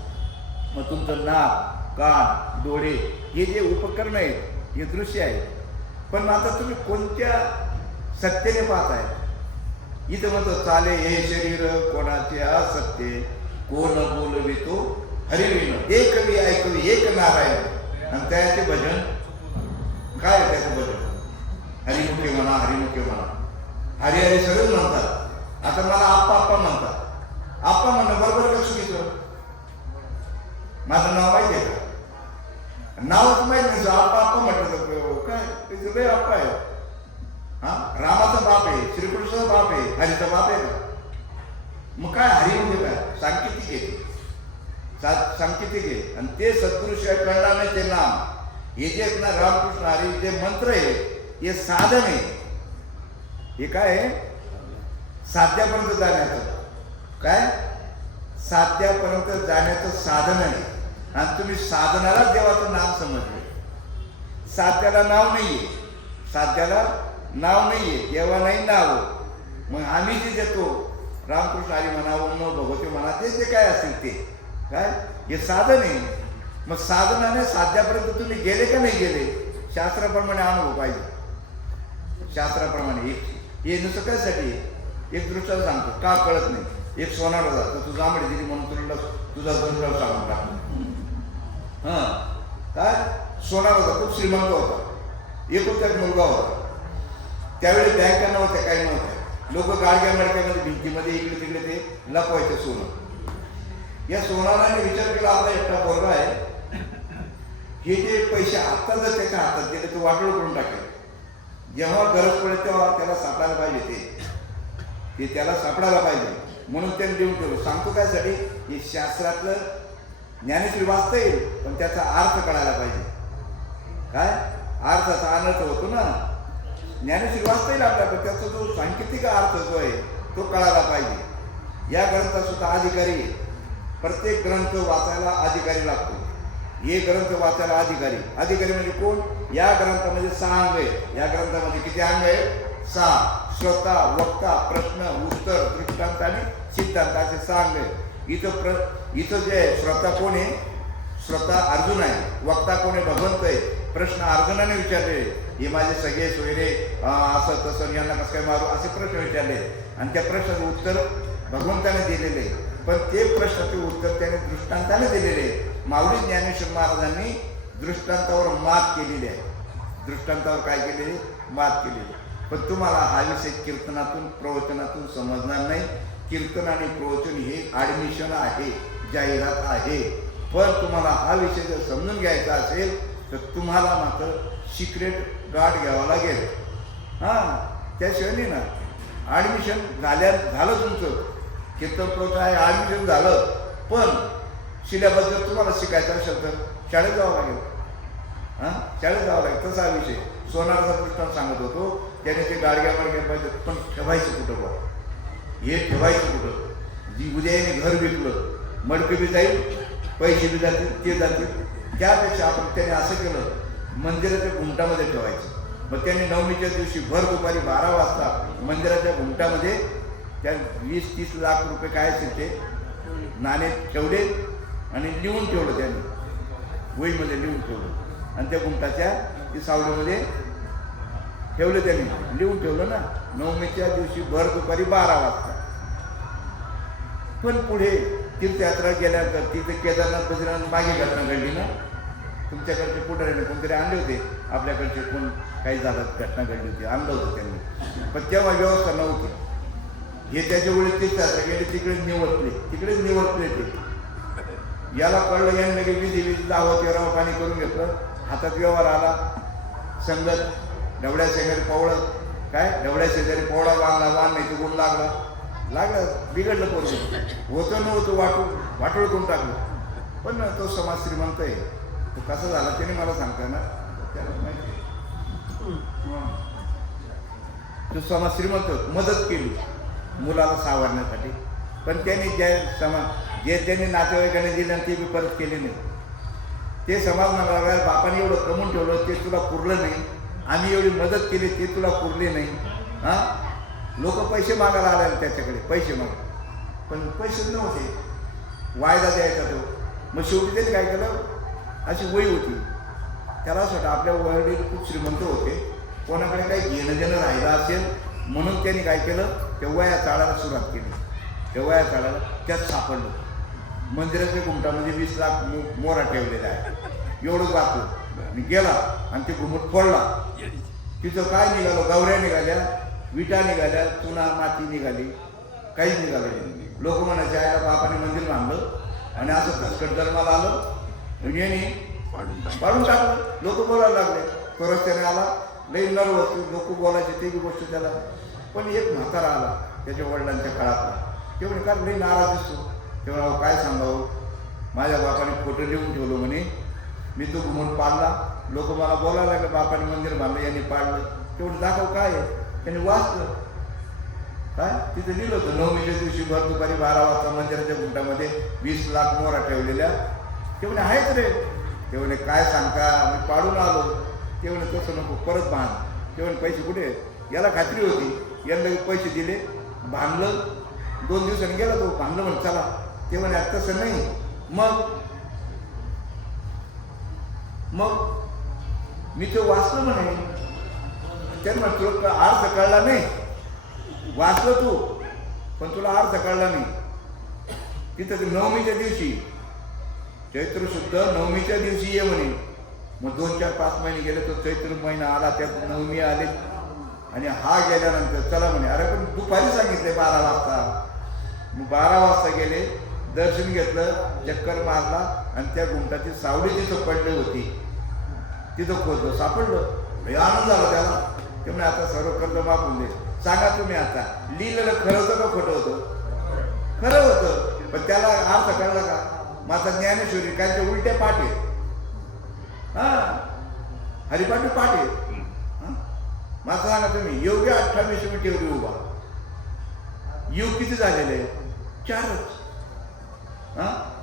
मग तुमचं नाक, कान, डोळे हे जे उपकरण आहेत हे दृश्य आहे, पण आता तुम्ही कोणत्या सत्तेने पाहताय? इथं म्हणतो चाले हे शरीर कोणाचे असत्य, कोण बोलवितो हरिविनो, एक कवी ऐकवी एक नारायण. आणि त्याचे भजन काय आहे? त्याचं भजन हरिमुखे म्हणा, हरिमुखे म्हणा, हरी हरी सगळेच म्हणतात. आता मला आप्पा आप्पा म्हणतात, आप्पा म्हणणं बरोबर का चुकीचं? माझं नाव माहिती आहे का? नावच माहित नाही, आप्पा आप्पा म्हटलं काय त्याचं लय आप्पा आहे. रामाचा बाप आहे, श्रीकृष्णाचा बाप आहे, हरीचा बाप आहे का? मग काय हरी म्हणजे काय? सांकेतिक आहे, सांकेतिक आहे. आणि ते सद्गुरुशिवाय कळणार नाही ते नाम. हे जे ना रामकृष्ण हरी जे मंत्र आहे हे साधन आहे. हे काय आहे? साध्यापर्यंत जाण्याचं काय? साध्यापर्यंत जाण्याचं साधन आहे. आणि तुम्ही साधनाला देवाचं नाम समजले. साध्याला नाव नाहीये, साध्याला नाव नाहीये, देवा नाही नाव. मग आम्ही जे देतो रामकृष्ण हरी म्हणा, ओम नमो भगवते म्हणा, ते जे काय असेल ते काय, हे साधन आहे. मग साधनाने साध्यापर्यंत तुम्ही गेले का नाही गेले? शास्त्राप्रमाणे अनुभव पाहिजे. शास्त्राप्रमाणे हे नुसतं कशासाठी? एक दृष्टांत सांगतो, का कळत नाही. एक सोनार होता, तर तू जांभळी दिली म्हणून तुझा दृष्टांत सांगून टाकला. काय सोनार होता, खूप श्रीमंत होता, एकुलता एक मुलगा होता. त्यावेळी बँका नव्हत्या, काही नव्हत्या. लोक गाडग्या मडक्यामध्ये भिंतीमध्ये इकडे तिकडे ते लपवायचं सोनं. या सोनाराने विचार केला, आपला एकटा पोरगा आहे, हे जे पैसे आत्ता जर त्याच्या हातात गेले तर वाटोळ करून टाकेल. जेव्हा गरज पडेल तेव्हा त्याला सापडायला पाहिजे, ते त्याला सापडायला पाहिजे. म्हणून त्यांनी लिहून ठेवलं. सांगतो त्यासाठी, हे शास्त्रातलं ज्ञानेश्वरी वाचता येईल पण त्याचा अर्थ कळायला पाहिजे. काय अर्थाचा अनर्थ होतो ना, ज्ञानेश्वरी वाचता येईल आपल्याला, पण त्याचा जो सांकेतिक अर्थ जो आहे तो कळायला पाहिजे. या ग्रंथात सुद्धा अधिकारी, प्रत्येक ग्रंथ वाचायला अधिकारी लागतो. हे ग्रंथ वाचायला अधिकारी म्हणजे कोण? या ग्रंथामध्ये 6 अंग आहे. या ग्रंथामध्ये किती अंग आहे? 6. श्रोता, वक्ता, प्रश्न, उत्तर, दृष्टांत आणि सिद्धांत असे 6 अंग आहे. इथं जे आहे, श्रोता कोण आहे? श्रोता अर्जुन आहे. वक्ता कोण आहे? भगवंत आहे. प्रश्न अर्जुनाने विचारले, हे माझे सगळे सोयरे असं तसं यांना कसं काय मारू, असे प्रश्न विचारले. आणि त्या प्रश्नाचं उत्तर भगवंताने दिलेले, पण ते प्रश्नाचे उत्तर त्याने दृष्टांताने दिलेले. माऊली ज्ञानेश्वर महाराजांनी दृष्टांतावर मात केलेली आहे. दृष्टांतावर काय केलेले? मात केलेली. पण तुम्हाला हा विषय कीर्तनातून, प्रवचनातून समजणार नाही. कीर्तन आणि प्रवचन हे ॲडमिशन आहे, जाहिरात आहे. पण तुम्हाला हा विषय जर समजून घ्यायचा असेल तर तुम्हाला मात्र सिक्रेट गार्ड घ्यावा लागेल. त्याशिवाय नाही ना. ॲडमिशन झालं तुमचं, कीर्तन प्रवचन आहे, ॲडमिशन झालं. पण सिलेबस जर तुम्हाला शिकायचा असेल तर शाळेत जावं लागेल. शाळेत जावं लागेल. तसा विषय सोनाराचा दृष्टांत सांगत होतो. त्याने ते गाडग्या पाहिजे, पण ठेवायचं कुठं बा? हे ठेवायचं कुठं? जी उद्या याने घर विकलं, मडकं बी जाईल, पैसे बी जातील, ते जातील. त्यापेक्षा आपण त्याने असं केलं, मंदिराच्या घुमटामध्ये ठेवायचं. मग त्याने नवमीच्या दिवशी भर दुपारी 12 वाजता मंदिराच्या घुमटामध्ये त्या 20-30 लाख रुपये काय असेल ते नाणे ठेवले आणि लिहून ठेवलं. त्याने वहीमध्ये लिहून ठेवलं आणि त्या घुमटाच्या सावलीमध्ये ठेवलं. त्याने लिहून ठेवलं ना, नवमीच्या दिवशी भर दुपारी 12 वाजता. पण पुढे तीर्थयात्रा गेल्यानंतर तिथे केदारनाथ बद्रीनाथ मागे घटना घडली ना, तुमच्याकडचे पुढाऱ्याने कोणतरी आणले होते, आपल्याकडचे कोण काही झालं घटना घडली होती, आणलं होतं त्यांनी, पण तेव्हा व्यवस्था नव्हती. हे त्याच्या वेळी तीर्थयात्रा गेले, तिकडेच निवडले ते. याला कळलं, याने लगेच विधी 10-13 पाणी करून घेतलं, हातात व्यवहार आला. संगत ढवळ्या शेजारी पवळं, काय ढवळ्या शेजारी पवळा बांधला, वाण नाही तर गुण लागला, बिघडलं पोरगं. होतं नव्हतं वाटोळ करून टाकलं. पण तो समाज श्रीमंत आहे, तो कसा झाला त्याने मला सांगता ना, त्याला माहिती. तो समाज श्रीमंत मदत केली मुलाला सावरण्यासाठी, पण त्यांनी जे त्यांनी नातेवाईकांनी दिलं ते बी परत केले नाही. ते समाज म्हणाला, बापाने एवढं कमवून ठेवलं ते तुला पुरलं नाही, आम्ही एवढी मदत केली ते तुला पुरली नाही. हां, लोक पैसे मागायला आले त्याच्याकडे, पैसे माग, पण पैसे नव्हते, वायदा द्यायचा तो. मग शेवटी त्यांनी काय केलं, अशी वही होती, त्याला असं वाटतं आपल्या वडील खूप श्रीमंत होते, कोणाकडे काही घेणं देणं राहिलं असेल म्हणून त्यांनी काय केलं, त्या वया चाळायला सुरुवात केली. त्या वया चाळायला त्यात सापडलं, मंदिराच्या घुमटामध्ये 20 लाख मोहरा ठेवलेला आहे. एवढंच वाचलं. मी गेला आणि ते घुमट फोडला. तिथं काय निघालं, गवऱ्या निघाल्या, विटा निघाल्या, चुना माती निघाली, काहीच निघालं नाही. लोक म्हणायचे आयला बापाने मंदिर बांधलं आणि असं खचकट जन्माला आलं, यांनी पाडून टाकलं. लोक बोलायला लागले, परस्त्याने आला, लई नर्वस, लोक बोलायचे ते बी गोष्ट त्याला. पण एक म्हातारा आला त्याच्या वडिलांच्या काळातला, ते म्हणे का लई नाराज दिसतो. तेव्हा काय सांगावं, माझ्या बापाने फोटो लिहून ठेवलं म्हणे, मी तो घुमून पाडला, लोक मला बोलायला लागले बापाने मंदिर बांधलं, यांनी पाडलं. तेवढं दाखव काय आहे, त्यांनी वाचलं काय तिथे लिहिलं होतं, नवमीच्या दिवशी भर दुपारी 12 वाजता मंदिराच्या घुमटामध्ये 20 लाख मोहरा ठेवलेल्या. ते म्हणे आहेत रे. ते म्हणे काय सांगता, मी पाडून आलो. ते म्हणे तसं नको, परत बांध. ते म्हणे पैसे कुठे, याला खात्री होती, यांना पैसे दिले, बांधलं. 2 दिवसांनी गेला तो, बांधलं म्हणे चला. ते म्हणे तसं नाही. मग मी तो वाचलं म्हणे. त्यांना तुला अर्थ कळला नाही, वाचलं तू पण तुला अर्थ कळला नाही. तिथं ते नवमीच्या दिवशी, चैत्र शुद्ध नवमीच्या दिवशी ये म्हणे. मग 2-4-5 महिने गेले, तो चैत्र महिना आला, त्यात नवमी आले आणि हा गेल्यानंतर चला म्हणे. अरे पण दुपारी सांगितले 12 वाजता. मग 12 वाजता गेले, दर्शन घेतलं, चक्कर मारला आणि त्या घुमटाची सावली तिथं पडली होती, तिथं खोदलं, सापडलं. आनंद झाला त्याला. ते म्हणे आता सर्व कर्ज मागून दे. सांगा तुम्ही आता लिहिलेलं खरं होतं का खोटं होतं? खरं होतं, पण त्याला अर्थ कळला का? माझा ज्ञानेश्वरी कालच्या उलट्या पाठ आहे, हरिपाठी पाठ आहे. माझं सांगा तुम्ही, योग्य 28 ठेवली उभा. युग किती झालेले? 4च.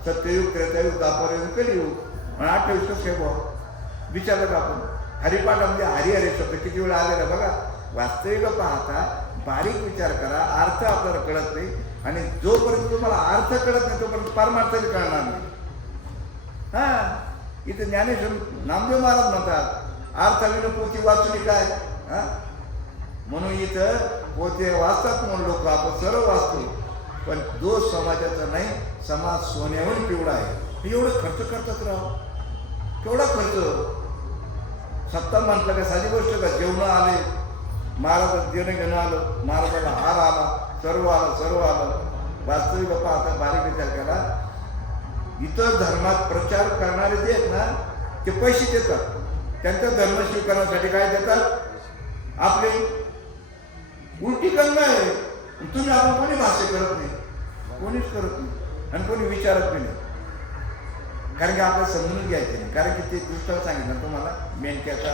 सत्ययुग, त्रेतायुग, द्वापरयुग, कलियुग. आणि 28 कसं काय भाऊ? विचारलं का आपण? हरिपाठामध्ये हरिहरे शब्द किती वेळा आलेला बघा. वास्तविक पाहता बारीक विचार करा, अर्थ आपल्याला कळत नाही. आणि जोपर्यंत तुम्हाला अर्थ कळत नाही तोपर्यंत परमार्थ कळणार नाही. इथे ज्ञानेश्वर नामदेव महाराज म्हणतात, अर्थाविनो पोथी वाचली काय? म्हणून इथं पोते वाचतात म्हणून लोक, आपण सर्व वाचतो, पण दोष समाजाचा नाही, समाज सोन्याहून पिवळा आहे. एवढं खर्च करतात राव, केवढा खर्च. सत्ता म्हटलं का साधी गोष्ट का? जेवण आले, महाराज जेवण घेणं आलं, महाराजाला हार आला, सर्व आलं. वास्तविक आता बारीक विचार करा, इतर धर्मात प्रचार करणारे जे आहेत ना, ते पैसे देतात. त्यांचा धर्म स्वीकारण्यासाठी काय देतात? आपले उलटी करणं आहे. तुम्ही आपण कोणी भाष्य करत नाही, कोणीच करत नाही आणि कोणी विचारत नाही. कारण की आपल्याला समजून घ्यायचं नाही. कारण की ते दृष्टांत सांगितलं तुम्हाला, मेंढक्याचा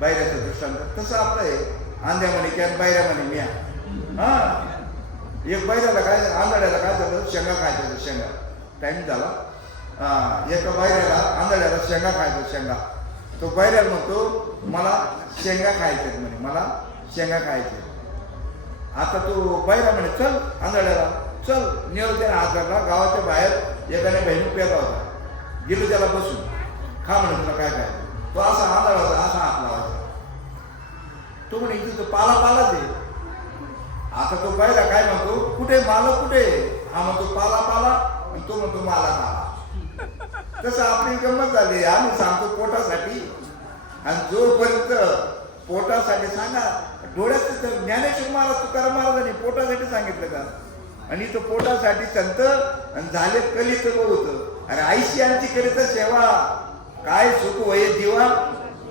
बैऱ्याचा दृष्टांत. तसं आपलं आहे, आंध्या म्हणे की बैऱ्या म्हणे म्या. एक बैऱ्याला काय, आंधळ्याला काय झालं, शेंगा खायचं. शेंगा टाईम झाला. एका बैऱ्याला, आंधळ्याला शेंगा खायचं. शेंगा, तो बैऱ्याला म्हणतो मला शेंगा खायचे म्हणे, मला शेंगा खायचे. आता तो बैरा म्हणे चल आंधळ्याला, चल. नेल त्याने हात धरला. गावाच्या बाहेर एकाने बहिणी पेला होता, गेलो त्याला बसून, खा म्हणे तुला काय काय. तो असा आंधळा होता, असा हात लावायचा. तो म्हणे इथे तो पालाच आहे. आता तो पाहिला काय म्हणतो, कुठे मालक कुठे? हा म्हणतो पाला पाला, आणि तो म्हणतो माला पाला. तसं आपली गंमत झाली. आम्ही सांगतो पोटासाठी, आणि जोपर्यंत पोटासाठी सांगा, डोळ्यात ज्ञानेश्वर महाराज तुकाराम महाराजांनी पोटासाठी सांगितलं का? आणि तो पोटासाठी संत आणि झाले कलित होत. अरे आईशी आमची करीत सेवा, काय सुख वय जीवा.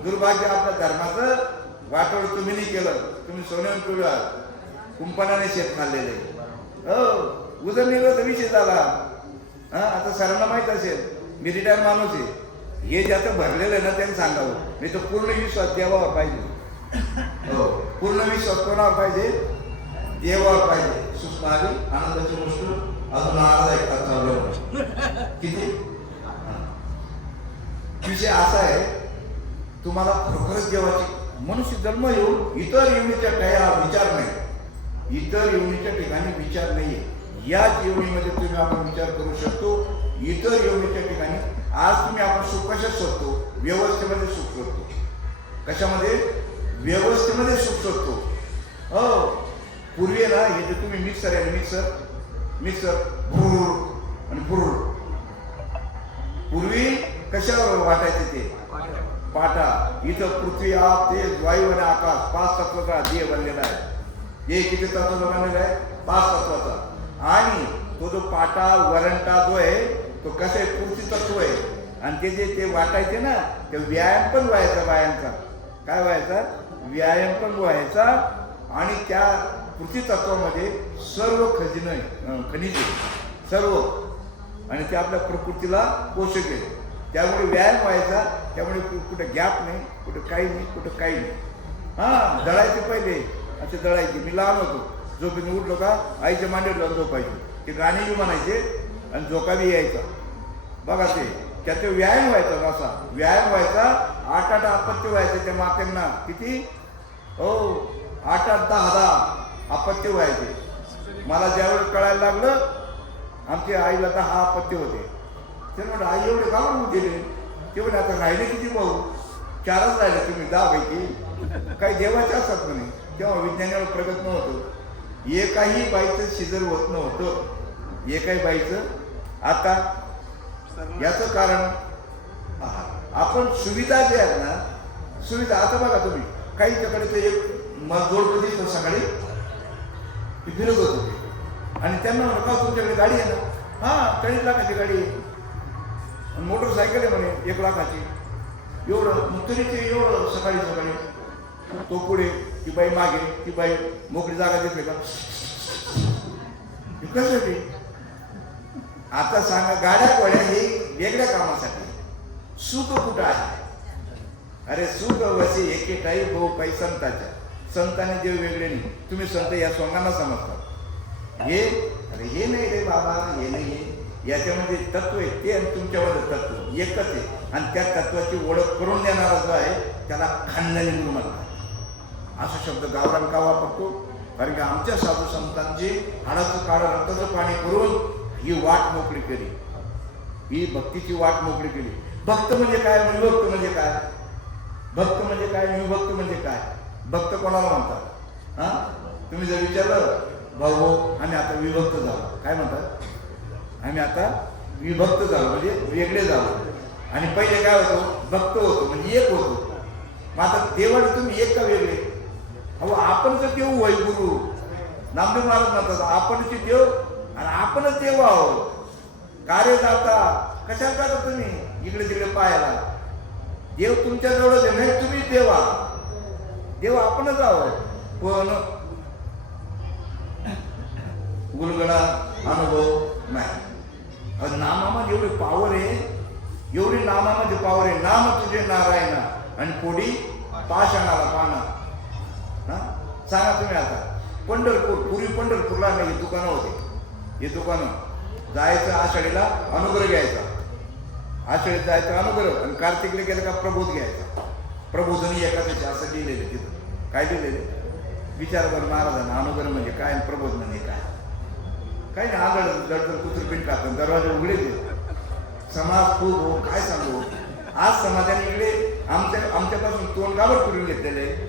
दुर्भाग्य आपल्या धर्माचं वाटोळ तुम्ही नाही केलं. तुम्ही सोन्यावर तुळा कुंपणाने शेत खाल्लेले. हो, उदरनिर्वाहाचा विषय झाला. आता सरांना माहित असेल, मी रिटायर माणूस आहे. हे ज्याचं भरलेलं आहे ना त्यांनी सांगावं, नाही तर पूर्ण विश्वास देवावर पाहिजे. हो, पूर्ण विश्वास कोणावर पाहिजे? देवावर पाहिजे. सुस्मारी आनंदाची गोष्ट अजून अर्धा एक तास चालू. किती विषय असा आहे, तुम्हाला खरोखरच देवाची मनुष्य जन्म येऊन इतर योनीच्या काही विचार नाही, इतर योनीच्या ठिकाणी विचार नाहीये. याच योनीमध्ये तुम्ही आपण विचार करू शकतो. इतर योनीच्या ठिकाणी आज तुम्ही आपण सुख कशात शोधतो? व्यवस्थेमध्ये सुख शोधतो. कशामध्ये? व्यवस्थेमध्ये सुख शोधतो. हो, पूर्वी ना हे जे तुम्ही मिक्सर आहे, मिक्सर भूर आणि भूर, पूर्वी कशावर वाटायचे ते? पाटा. इथं पृथ्वी, आप, तेज, वायू आणि आकाश 5 तत्वाचा देह बनलेला आहे. हे किती तत्वाचा बनलेला आहे? 5 तत्वाचा. आणि तो जो पाटा वरंटा जो आहे तो कसं आहे? पृथ्वी तत्व आहे. आणि ते जे ते वाटायचे ना, ते व्यायाम पण व्हायचा बायांचा. काय व्हायचा? व्यायाम पण व्हायचा. आणि त्या पृथ्वी तत्वामध्ये सर्व खनिज सर्व, आणि ते आपल्या प्रकृतीला पोषक आहे. त्यामुळे व्यायाम व्हायचा. त्यामुळे कुठे गॅप नाही, कुठं काही नाही, कुठं काही नाही. हां, दळायचे पहिले असे दळायचे. मी लहान होतो, झोपेने उठलो का आईच्या मांडीवर जाऊन झोपायचे. ते गाणी बी म्हणायचे आणि झोका बी यायचा. बघा ते त्याचे व्यायाम व्हायचा. असा व्यायाम व्हायचा. 8-8 अपत्य व्हायचे त्या मात्यांना. किती? हो, 8-8, 10-10 अपत्य व्हायचे. मला ज्यावेळेस कळायला लागलं, आमच्या आईला 10 अपत्य होते. ते म्हणलं आई एवढे का म्हणून दिले? ते म्हणे आता राहिले किती भाऊ? 4च राहिले. तुम्ही 10 पैकी काही देवाचे असतात म्हणे. तेव्हा विज्ञानावर प्रगत नव्हतं. एकाही बाईचं शिजर होत नव्हतं, एकाही बाईचं. आता याचं कारण आपण सुविधा जे आहेत ना, सुविधा. आता बघा तुम्ही, काहीच्याकडे ते एक जोडपं दिसतो सकाळी, ते फिरत होते आणि त्यांना म्हणलं का तुमच्याकडे गाडी आहे ना? हां, 40 लाखाची गाडी आहे. मोटरसायकल आहे म्हणे 1 लाखाची. एवढं मग तरी ते एवढं सकाळी तो पुढे, ती बाई मागे, ती बाई मोकळी जागा देते का? कशासाठी? आता सांगा, गाड्या गोड्या हे वेगळ्या कामासाठी. सुख कुठं आहे? अरे सुख वसे एके काही भाऊ काही संताच्या. संतांनी देव वेगळे नाही. तुम्ही संत या सोंगांना समजता. हे अरे हे नाही रे बाबा, हे नाही. याच्यामध्ये तत्व आहे ते, आणि तुमच्यामध्ये तत्व एकच आहे. आणि त्या तत्वाची ओळख करून देणारा जो आहे त्याला खानदानी गुरु म्हणतात. असा शब्द गावरान का वापरतो? कारण की आमच्या साधू संतांची हाडाचं काळं रक्ताचं पाणी करून ही वाट मोकळी केली. ही भक्तीची वाट मोकळी केली. भक्त म्हणजे काय? विभक्त म्हणजे काय? भक्त म्हणजे काय? विभक्त म्हणजे काय? भक्त कोणाला म्हणतात? हां, तुम्ही जर विचारलं, भाऊ आम्ही आता विभक्त झालो, काय म्हणतात? आम्ही आता विभक्त झालो म्हणजे वेगळे झालो. आणि पहिले काय होतो? भक्त होतो म्हणजे एक होतो. मग आता देवाला तुम्ही एक का वेगळे? अहो, आपणच देव होय गुरु. नामदेव महाराज म्हणतात आपणच देव आणि आपणच देव आहोत. कार्य जाता कशाला जाता तुम्ही इकडे तिकडे पाहायला? देव तुमच्या जवळच आहे, नाही तुम्ही देवा. देव आपणच आहोत. पण उलगडा अनुभव नाही. नामामध्ये एवढी पावर आहे, एवढी नामामध्ये पावर आहे. नाम तुझे नारायणा आणि पोडी पाषाणाला पाना. सांगा तुम्ही. आता पंढरपूर, पूर्वी पंढरपूरला नाही दुकानं होते. हे दुकानं जायचं आषाढीला अनुग्रह घ्यायचा, आषाढीत जायचं अनुग्रह, आणि कार्तिकला गेलं का प्रबोध घ्यायचा. प्रबोधनी एकादशी असं लिहिलेलं तिथं. काय लिहिलेलं? विचार कर महाराजांना, अनुग्रह म्हणजे काय आणि प्रबोध म्हणजे काय? काही नाही, आगळ जडतर कुत्रपिंड टाकून दरवाजे उघडे देत. समाज खूप हो, काय सांगू. आज समाजाने इकडे आमच्यापासून तोंड गावड करून घेतलेले आहे.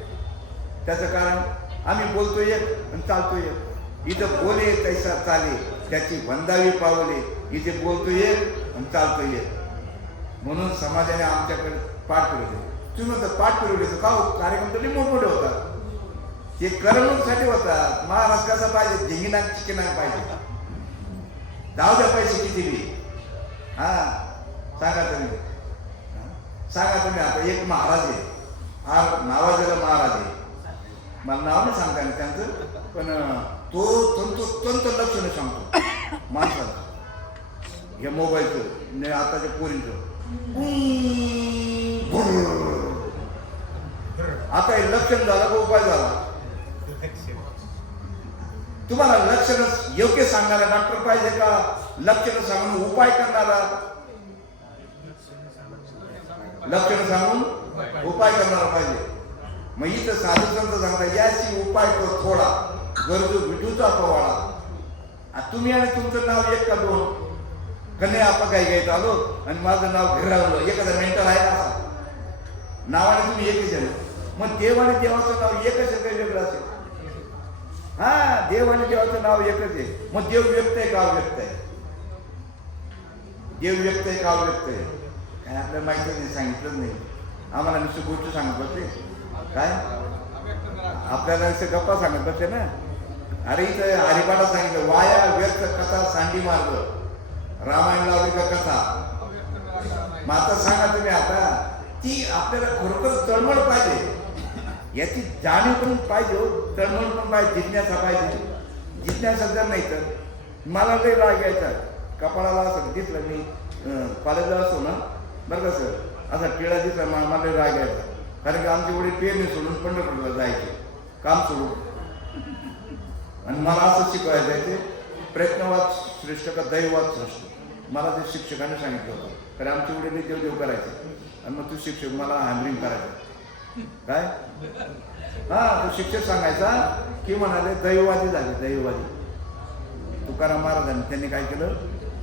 त्याचं कारण आम्ही बोलतो एक आणि चालतो एक. इथं बोले तैसा चाले त्याची वंदावी पावले. इथे बोलतो एक आणि चालतो एक. म्हणून समाजाने आमच्याकडे पाठ फिरवले. तुम्ही म्हणता पाठ फिरवले तर का कार्यक्रम तरी मोठमोठे होतात. ते करमणुकीसाठी होतात. महाराज कसा पाहिजे झिंगिनाक चिकिनाक पाहिजे. जाऊ द्या पैसे किती बी. हा सांगा तुम्ही. सांगा तुम्ही. आता एक महाराज आहे फार नावाजलेला महाराज आहे. मला नाव नाही सांगता नाही त्यांचं पण तो तंत लक्षण सांगतो माणसाला. हे मोबाईलचं आताच्या पोरींचं आता हे लक्षण झालं का उपाय झाला. तुम्हाला लक्षण योग्य सांगणारा डॉक्टर पाहिजे का लक्षण सांगून उपाय करणारा. लक्षण सांगून उपाय करणारा पाहिजे. मग इथं साधू संत सांगता याची उपाय तो थोडा गरजू विठूचा पवाळा. तुम्ही आणि तुमचं नाव एक का दोन कन्या आपण काही घ्यायचं आलो आणि माझं नाव घरावलं एखादा मेंटल आहे का नावाने तुम्ही एकच आहे. मग देव आणि देवाचं नाव एकच आहे काही वेगळं असेल. हा देव आणि देवाचं नाव एकच आहे. मग देव व्यक्त आहे का व्यक्त आहे. देव व्यक्त आहे का व्यक्त आहे काय आपल्याला माहिती नाही. सांगितलंच नाही आम्हाला. नुसती गोष्ट सांगत बसते काय आपल्याला नुसतं गप्पा सांगत बसते ना. अरे इथं हरिपाठात सांगितलं वाया व्यर्थ कथा सांडी मार्ग. रामायण लावली का कथा. मग आता सांगा तुम्ही आता ती आपल्याला खरोखर तळमळ पाहिजे. याची जाणीव पण पाहिजे. तळमळ पण पाहिजे. जिज्ञासा पाहिजे. जिज्ञासा जर नाही तर मला लई राग यायचा. कपाळाला असं दिसलं मी कॉलेजला असतो ना बरं का सर असा टिळा दिसला मला लई राग यायचा. कारण की आमचे वडील पेरणी सोडून पंढरपूरला जायचे काम सोडून. आणि मला असं शिकवायला जायचे प्रयत्नवाद श्रेष्ठ का दैववाद श्रेष्ठ. मला ते शिक्षकांनी सांगितलं होतं. कारण आमचे वडील देव करायचे आणि मग तू शिक्षक मला हॅमरिंग करायचं काय. हा तो शिक्षक सांगायचा की म्हणाले दैववादी झाले. दैववादी तुकाराम महाराजांनी त्यांनी काय केलं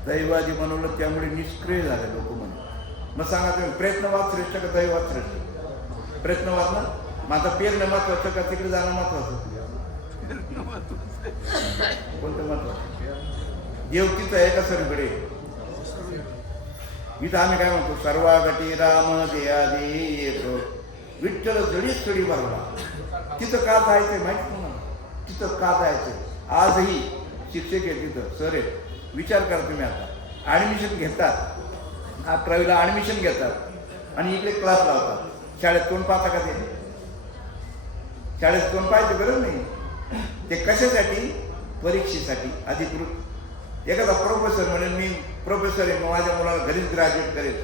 दैववादी बनवलं त्यामुळे निष्क्रिय झाले लोक म्हणे. मग सांगा तुम्ही प्रयत्नवाद श्रेष्ठ का दैववाद श्रेष्ठ. प्रयत्नवाद ना. मग आता पेरणं महत्वाचं का तिकडे जाणं महत्वाचं. कोणतं महत्वाचं. देव तिथं आहे का सगळीकडे. इथं आम्ही काय म्हणतो सर्वागती राम देयादी येतो विठ्ठल जडीच चढी भरला. तिथं का जायचंय माहिती तुम्हाला. तिथं का जायचं. आजही शिक्षक आहे तिथं सर आहे. विचार करा तुम्ही आता ॲडमिशन घेतात 11वीला ॲडमिशन घेतात आणि इकडे क्लास लावतात. शाळेत कोण पाहता का ते. शाळेत कोण पाहायचं गरज नाही. ते कशासाठी परीक्षेसाठी अधिकृत. एखादा प्रोफेसर म्हणेल मी प्रोफेसर आहे मग माझ्या मुलाला घरीच ग्रॅज्युएट करेल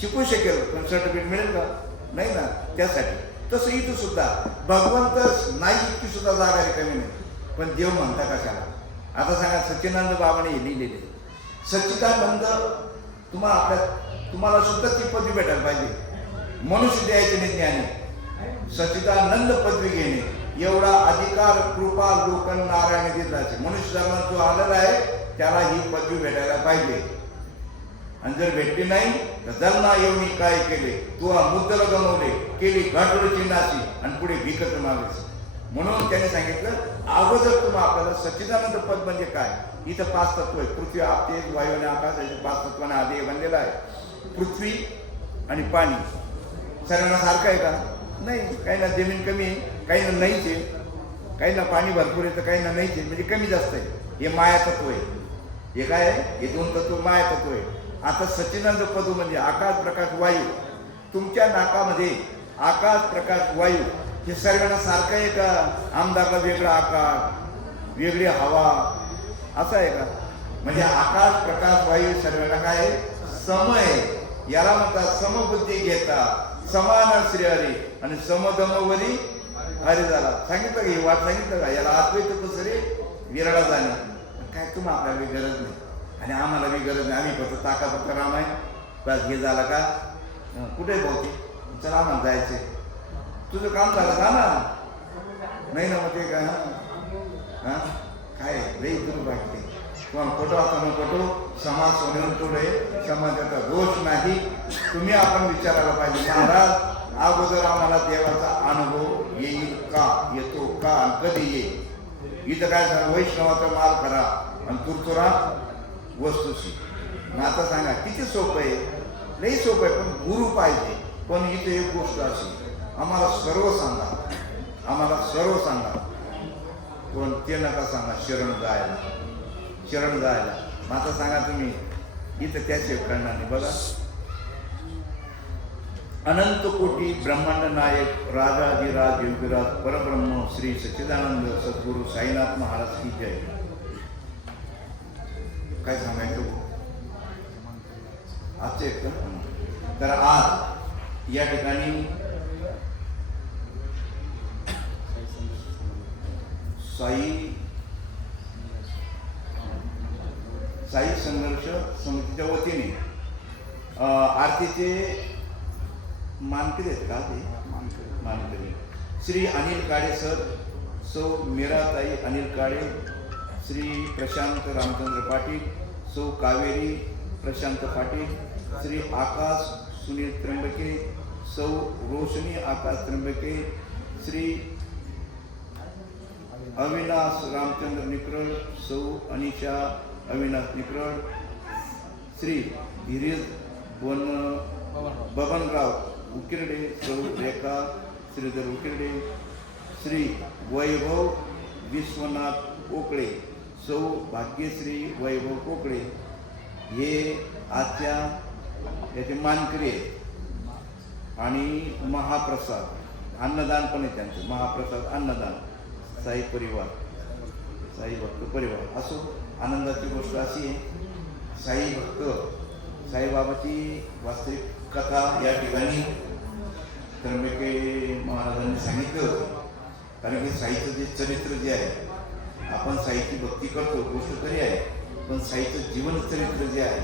शिकू शकेल पण सर्टिफिकेट मिळेल का नाही ना त्यासाठी. तसं इथं सुद्धा भगवंतच नाही इतकी सुद्धा जागा रिकामी नाही पण देव म्हणता कशाला. आता सांगा सच्चिदानंद बाबाने हे लिहिलेले. सच्चिदानंद तुम्हाला सुद्धा ती पदवी भेटायला पाहिजे. मनुष्य द्यायचे नाही ज्ञानी. सच्चिदानंद पदवी घेणे एवढा अधिकार कृपा लोकन नारायण दिलाचे. मनुष्य जन्मात जो आलेला आहे त्याला ही पदवी भेटायला पाहिजे. आणि जर भेटली नाही तर जन्मा येऊन काय केले तू मुद्दल गमवले केली घाटोळीची नाशी आणि पुढे भिकत मागायची. म्हणून त्यांनी सांगितलं अगोदर तुम्हाला आपल्याला सच्चिदानंद पद म्हणजे काय. इथं 5 तत्व आहे. पृथ्वी आप तेज वायू आणि आकाश याचे 5 तत्वाने आधी बनलेला आहे. पृथ्वी आणि पाणी सर्वांना सारखं आहे का नाही. काही ना जमीन कमी आहे काही ना नाहीच आहे. काही ना पाणी भरपूर आहे तर काही ना नाहीच आहे म्हणजे कमी जास्त आहे. हे माया तत्व आहे. हे काय आहे हे 2 तत्व माया तत्व आहे. आता सच्चिदानंद पद म्हणजे आकाश प्रकाश वायू. तुमच्या नाकामध्ये आकाश प्रकाश वायू हे सर्वांना सारखं आहे का. आमदारला वेगळा आकाश वेगळी हवा असं आहे का. म्हणजे आकाश प्रकाश वायू सर्वांना काय सम आहे. याला म्हणतात समबुद्धी घेता समान श्रेयरी आणि समदमवरी हरी झाला. सांगितलं का ही वाट सांगितलं का. याला अद्वैत कसरे विरळा जाणे. काय तुम्हाला आपल्याला गरज नाही आणि आम्हाला बी गरज नाही. आम्ही फक्त ताकापक्का राम आहे बस. हे झाला का कुठे बोलते चला आम्हाला जायचे. तुझं काम झालं जा ना. नाही ना मग ते काय हां काय लई दूर वाटते. तुम्हाला फोटो आपण फोटो समाज सोडून तोडे समाजाचा दोष नाही. तुम्ही आपण विचारायला पाहिजे महाराज अगोदर आम्हाला देवाचा अनुभव येईल का येतो का कधी येईल. इथं काय झालं, वैष्णवाचा माल खरा आणि तुरतुरा वस्तूशी. मग आता सांगा किती सोपं आहे, लई सोपं आहे, पण गुरु पाहिजे. पण इथे एक गोष्ट अशी, आम्हाला सर्व सांगा, आम्हाला सर्व सांगा, पण ते नका सांगा शरण जायला, शरण जायला. मग आता सांगा तुम्ही इथं त्याशिवाय करणार नाही. बघा, अनंत कोटी ब्रह्मांड नायक राजाधिराज योगीराज परब्रह्म श्री सच्चिदानंद सद्गुरु साईनाथ महाराज की जय. काय सांगायचं आजचे एकदम. तर आज या ठिकाणी साई संघर्ष समितीच्या वतीने आरतीचे मानकरी आहेत का ते मानकरी श्री अनिल काळे सर, सौ मीराताई अनिल काळे, श्री प्रशांत रामचंद्र पाटील, सौ कावेरी प्रशांत पाटील, श्री आकाश सुनील त्र्यंबके, सौ रोशनी आकाश त्र्यंबके, श्री अविनाश रामचंद्र निकरळ, सौ अनिशा अविनाश निकरळ, श्री धीरज बबनराव उकिरडे, सौ रेखा श्रीधर उकिरडे, श्री वैभव विश्वनाथ कोकळे, सौ भाग्यश्री वैभव कोकळे, हे आजच्या याचे मानकरी आहेत. आणि महाप्रसाद अन्नदान पण आहे त्यांचं, महाप्रसाद अन्नदान साई परिवार, साई भक्त परिवार. असो, आनंदाची गोष्ट अशी आहे, साई भक्त साईबाबाची वास्तविक कथा या ठिकाणी त्र्यंबके महाराजांनी सांगितलं होतं. कारण की साईचं जे चरित्र जे आहे, आपण साईची भक्ती करतो गोष्ट तरी आहे, पण साईचं जीवनचरित्र जे आहे,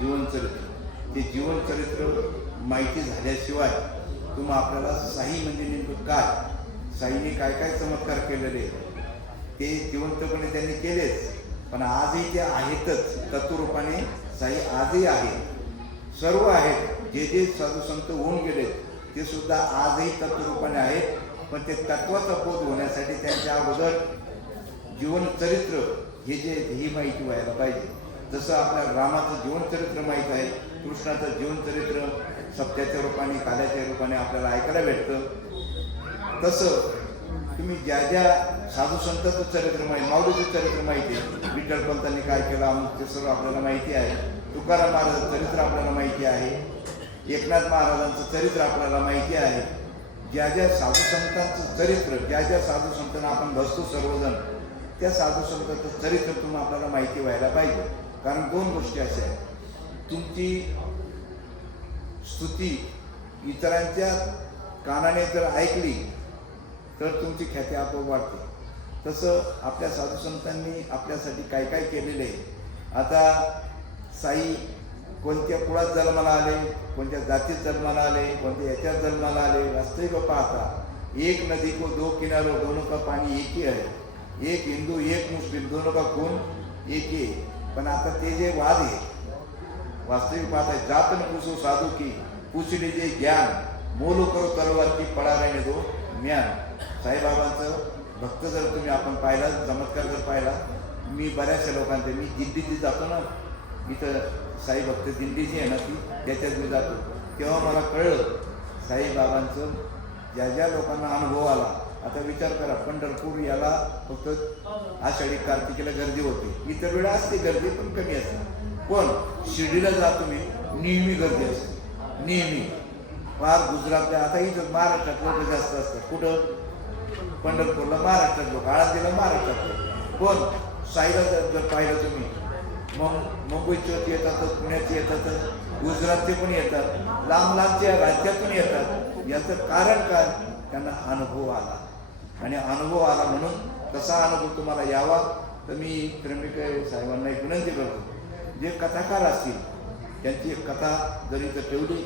जीवनचरित्र, ते जीवनचरित्र माहिती झाल्याशिवाय तुम्ही आपल्याला साई म्हणजे नेमकं काय, साईने काय काय चमत्कार केलेले ते जिवंतपणे त्यांनी केलेच, पण आजही ते आहेतच तत्वरूपाने. साई आजही आहे, सर्व आहेत. जे जे साधू संत होऊन गेलेत ते सुद्धा आजही तत्वरूपाने आहेत, पण ते तत्वाचा बोध होण्यासाठी त्यांच्या अगोदर जीवनचरित्र हे जे ही माहिती व्हायला पाहिजे. जसं आपल्या रामाचं जीवनचरित्र माहीत आहे, कृष्णाचं जीवनचरित्र सत्याच्या रूपाने काल्याच्या रूपाने आपल्याला ऐकायला भेटतं, तसं तुम्ही ज्या ज्या साधू संतांचं चरित्र माहिती, माऊलीचं चरित्र माहिती आहे, विठ्ठल पंतांनी काय केलं अमुक ते सर्व आपल्याला माहिती आहे, तुकाराम महाराजांचं चरित्र आपल्याला माहिती आहे, एकनाथ महाराजांचं चरित्र आपल्याला माहिती आहे. ज्या ज्या साधू संतांचं चरित्र, ज्या ज्या साधू संतांना आपण बसतो सर्वजण, त्या साधू संतांचं चरित्र तुम्ही आपल्याला माहिती व्हायला पाहिजे. कारण दोन गोष्टी अशा आहेत, तुमची स्तुती इतरांच्या कानाने जर ऐकली तर तुमची ख्याती आपोआप वाढते. तसं आपल्या साधू संतांनी आपल्यासाठी काय काय केलेलं आहे. आता साई कोणत्या कुळात जन्माला आले, कोणत्या जातीत जन्माला आले, कोणत्या याच्यात जन्माला आले, वास्तविक पाहता एक नदी को दो किनारों दोनों का पाणी एक ही आहे, एक हिंदू एक मुस्लिम दोनों का खून एक ही आहे. पण आता ते जे वाद आहे, वास्तविक पाहता जात न पूछो साधू की पूछ लीजिए ज्ञान, मोलो करो तलवार की पडा रहने दो ज्ञान. साईबाबांचं भक्त जर तुम्ही आपण पाहिला, चमत्कार जर पाहिला, मी बऱ्याचशा लोकांचे, मी दिंडीत जातो ना, इथं साई भक्त दिंडी जी आहे ना ती, त्याच्यात मी जातो, तेव्हा मला कळलं साईबाबांचं ज्या ज्या लोकांना अनुभव आला. आता विचार करा, पंढरपूर याला फक्त आषाढी कार्तिकीला गर्दी होते, इतर वेळा असते गर्दी पण कमी असते, पण शिर्डीला जातो मी, नेहमी गर्दी असते, नेहमी. फार गुजरातला, आता इथं महाराष्ट्रात लोक जास्त असतात, कुठं पंढरपूरला महाराष्ट्रात लोक, आळंदीला महाराष्ट्रात लोक, पण साईला जर पाहिलं तुम्ही, मग मुंबईचे येतात, पुण्याचे येतात, गुजरातचे पण येतात, लांब लांबच्या राज्यातून येतात. याचं कारण काय, त्यांना अनुभव आला, आणि अनुभव आला म्हणून तसा अनुभव तुम्हाला यावा. तर मी त्र्यंबके साहेबांना एक विनंती करतो, जे कथाकार असतील त्यांची एक कथा जरी तर ठेवली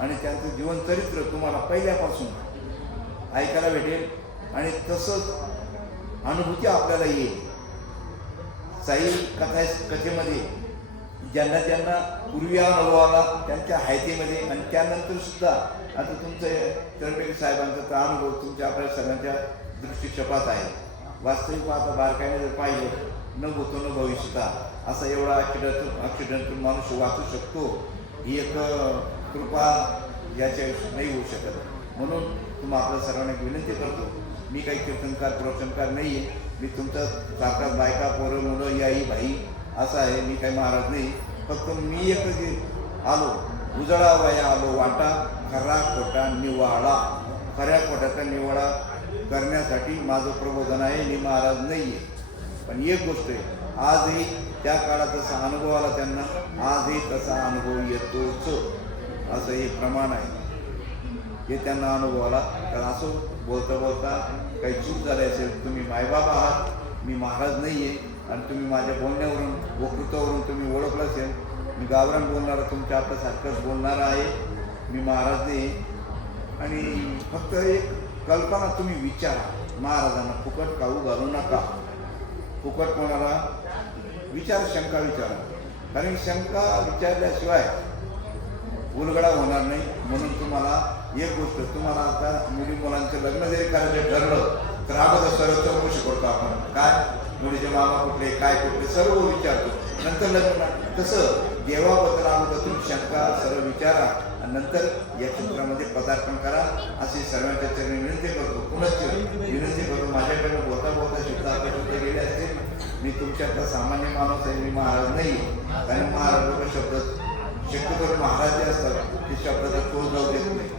आणि त्यांचं जीवनचरित्र तुम्हाला पहिल्यापासून ऐकायला भेटेल, आणि तसंच अनुभूती आपल्याला येईल. साई कथेमध्ये ज्यांना ज्यांना पूर्वी अनुभव आला त्यांच्या हायतीमध्ये, आणि त्यानंतर सुद्धा आता तुमचं त्र्यंबके साहेबांचा अनुभव तुमच्या आपल्या सगळ्यांच्या दृष्टिक्षेपात आहे. वास्तविक आता बारकाईने जर पाहिलं न भूतो न भविष्यता असा एवढा ॲक्सिडेंटून मनुष्य वाचू शकतो ही एक कृपा याच्या नाही होऊ शकत. म्हणून तुम्हा आपल्या सर्वांना विनंती करतो, मी काही कीर्तनकार प्रवचनकार नाही आहे, मी तुमचा सारखाच बायका पोरं मुलं याई भाई असं आहे, मी काही महाराज नाही. फक्त मी एक आलो उजळा वया आलो वाटा खरा खोटा निवाळा, खऱ्या खोट्याचा निवाळा करण्यासाठी माझं प्रबोधन आहे, मी महाराज नाही आहे. पण एक गोष्ट आहे, आजही त्या काळात जसा अनुभव आला त्यांना आजही तसा अनुभव येतोच असं हे प्रमाण आहे. हे त्यांना अनुभव आला. तर असं बोलता बोलता काही चूक झाली असेल, तुम्ही मायबाप आहात, मी महाराज नाही आहे आणि तुम्ही माझ्या बोलण्यावरून वक्तृत्वावरून तुम्ही ओळखलं असेल, मी गावरान बोलणारा तुमच्या आपल्यासारखंच बोलणारा आहे, मी महाराज नाही. आणि फक्त एक कल्पना तुम्ही विचारा, महाराजांना फुकट काऊ घालू नका. फुकट कोणाला विचार, शंका विचारा, कारण शंका विचारल्याशिवाय उलगडा होणार नाही. म्हणून तुम्हाला एक गोष्ट, तुम्हाला आता मुली मुलांचं लग्न जरी करायचं ठरलं तर अगोदर सर्व चौकशी करतो आपण, काय मुलीचे मामा कुठले काय कुठले सर्व विचारतो, नंतर लग्न. तसं देवाबद्दल अगोदर तुम्ही शंका सर्व विचारा आणि नंतर या क्षेत्रामध्ये पदार्पण करा अशी सर्वांच्या चरणी विनंती करतो. पुनश्च विनंती करतो, माझ्याकडनं बोलता बोलता शब्द आपल्या शब्द गेले असतील, मी तुमच्यातला सामान्य माणूस आहे, मी महाराज नाही. कारण महाराज लोक शब्द शक्यतो महाराज जे असतात ते शब्दाचा तोल जाऊ देत नाही.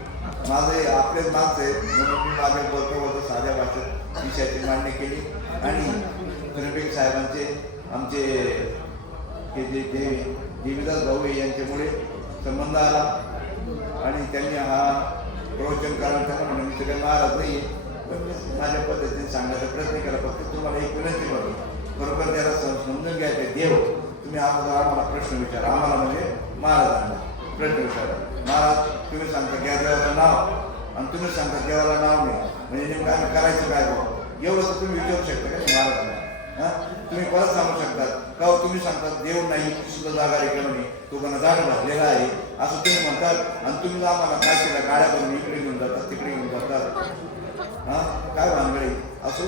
माझे आपलेच माणसं आहेत म्हणून मी माझ्या बोलतो बोलतो साध्या भाषेत विषयाची मांडणी केली. आणि त्रिंबके साहेबांचे आमचे हे जे देवीदास भाऊ यांच्यामुळे संबंध आला आणि त्यांनी हा प्रवचन करायला म्हणून मी सगळ्या महाराज नाही आहे, पण मी माझ्या पद्धतीने सांगण्याचा प्रयत्न केला. फक्त तुम्हाला एक विनंती करतो, बरोबर त्याला समजून घ्यायचे. देव तुम्ही आम्हाला प्रश्न विचारा, आम्हाला म्हणजे महाराजांना प्रश्न विचारा. महाराज तुम्ही सांगता घ्या देवाचं नाव आणि तुम्ही सांगता देवाला नाव नाही, म्हणजे नेमकं आम्ही करायचं काय बघ, एवढं तर तुम्ही विचारू शकता का महाराजांना? हां, तुम्ही परत सांगू शकतात का हो, तुम्ही सांगतात देव नाही सुद्धा जागा रेखा नाही, तो कोणा जागा भरलेला आहे असं तुम्ही म्हणतात आणि तुम्ही आम्हाला काय केलं, गाड्या करून इकडे घेऊन जातात तिकडे घेऊन जातात. हां, काय भानगडी असो.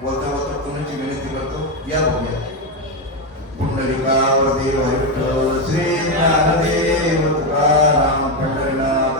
बोलता बोलता कोणाची विनंती करतो, या बघूया. पुंडलिकावर देव श्री ज्ञानदेव तुकाराम पंढरीनाथ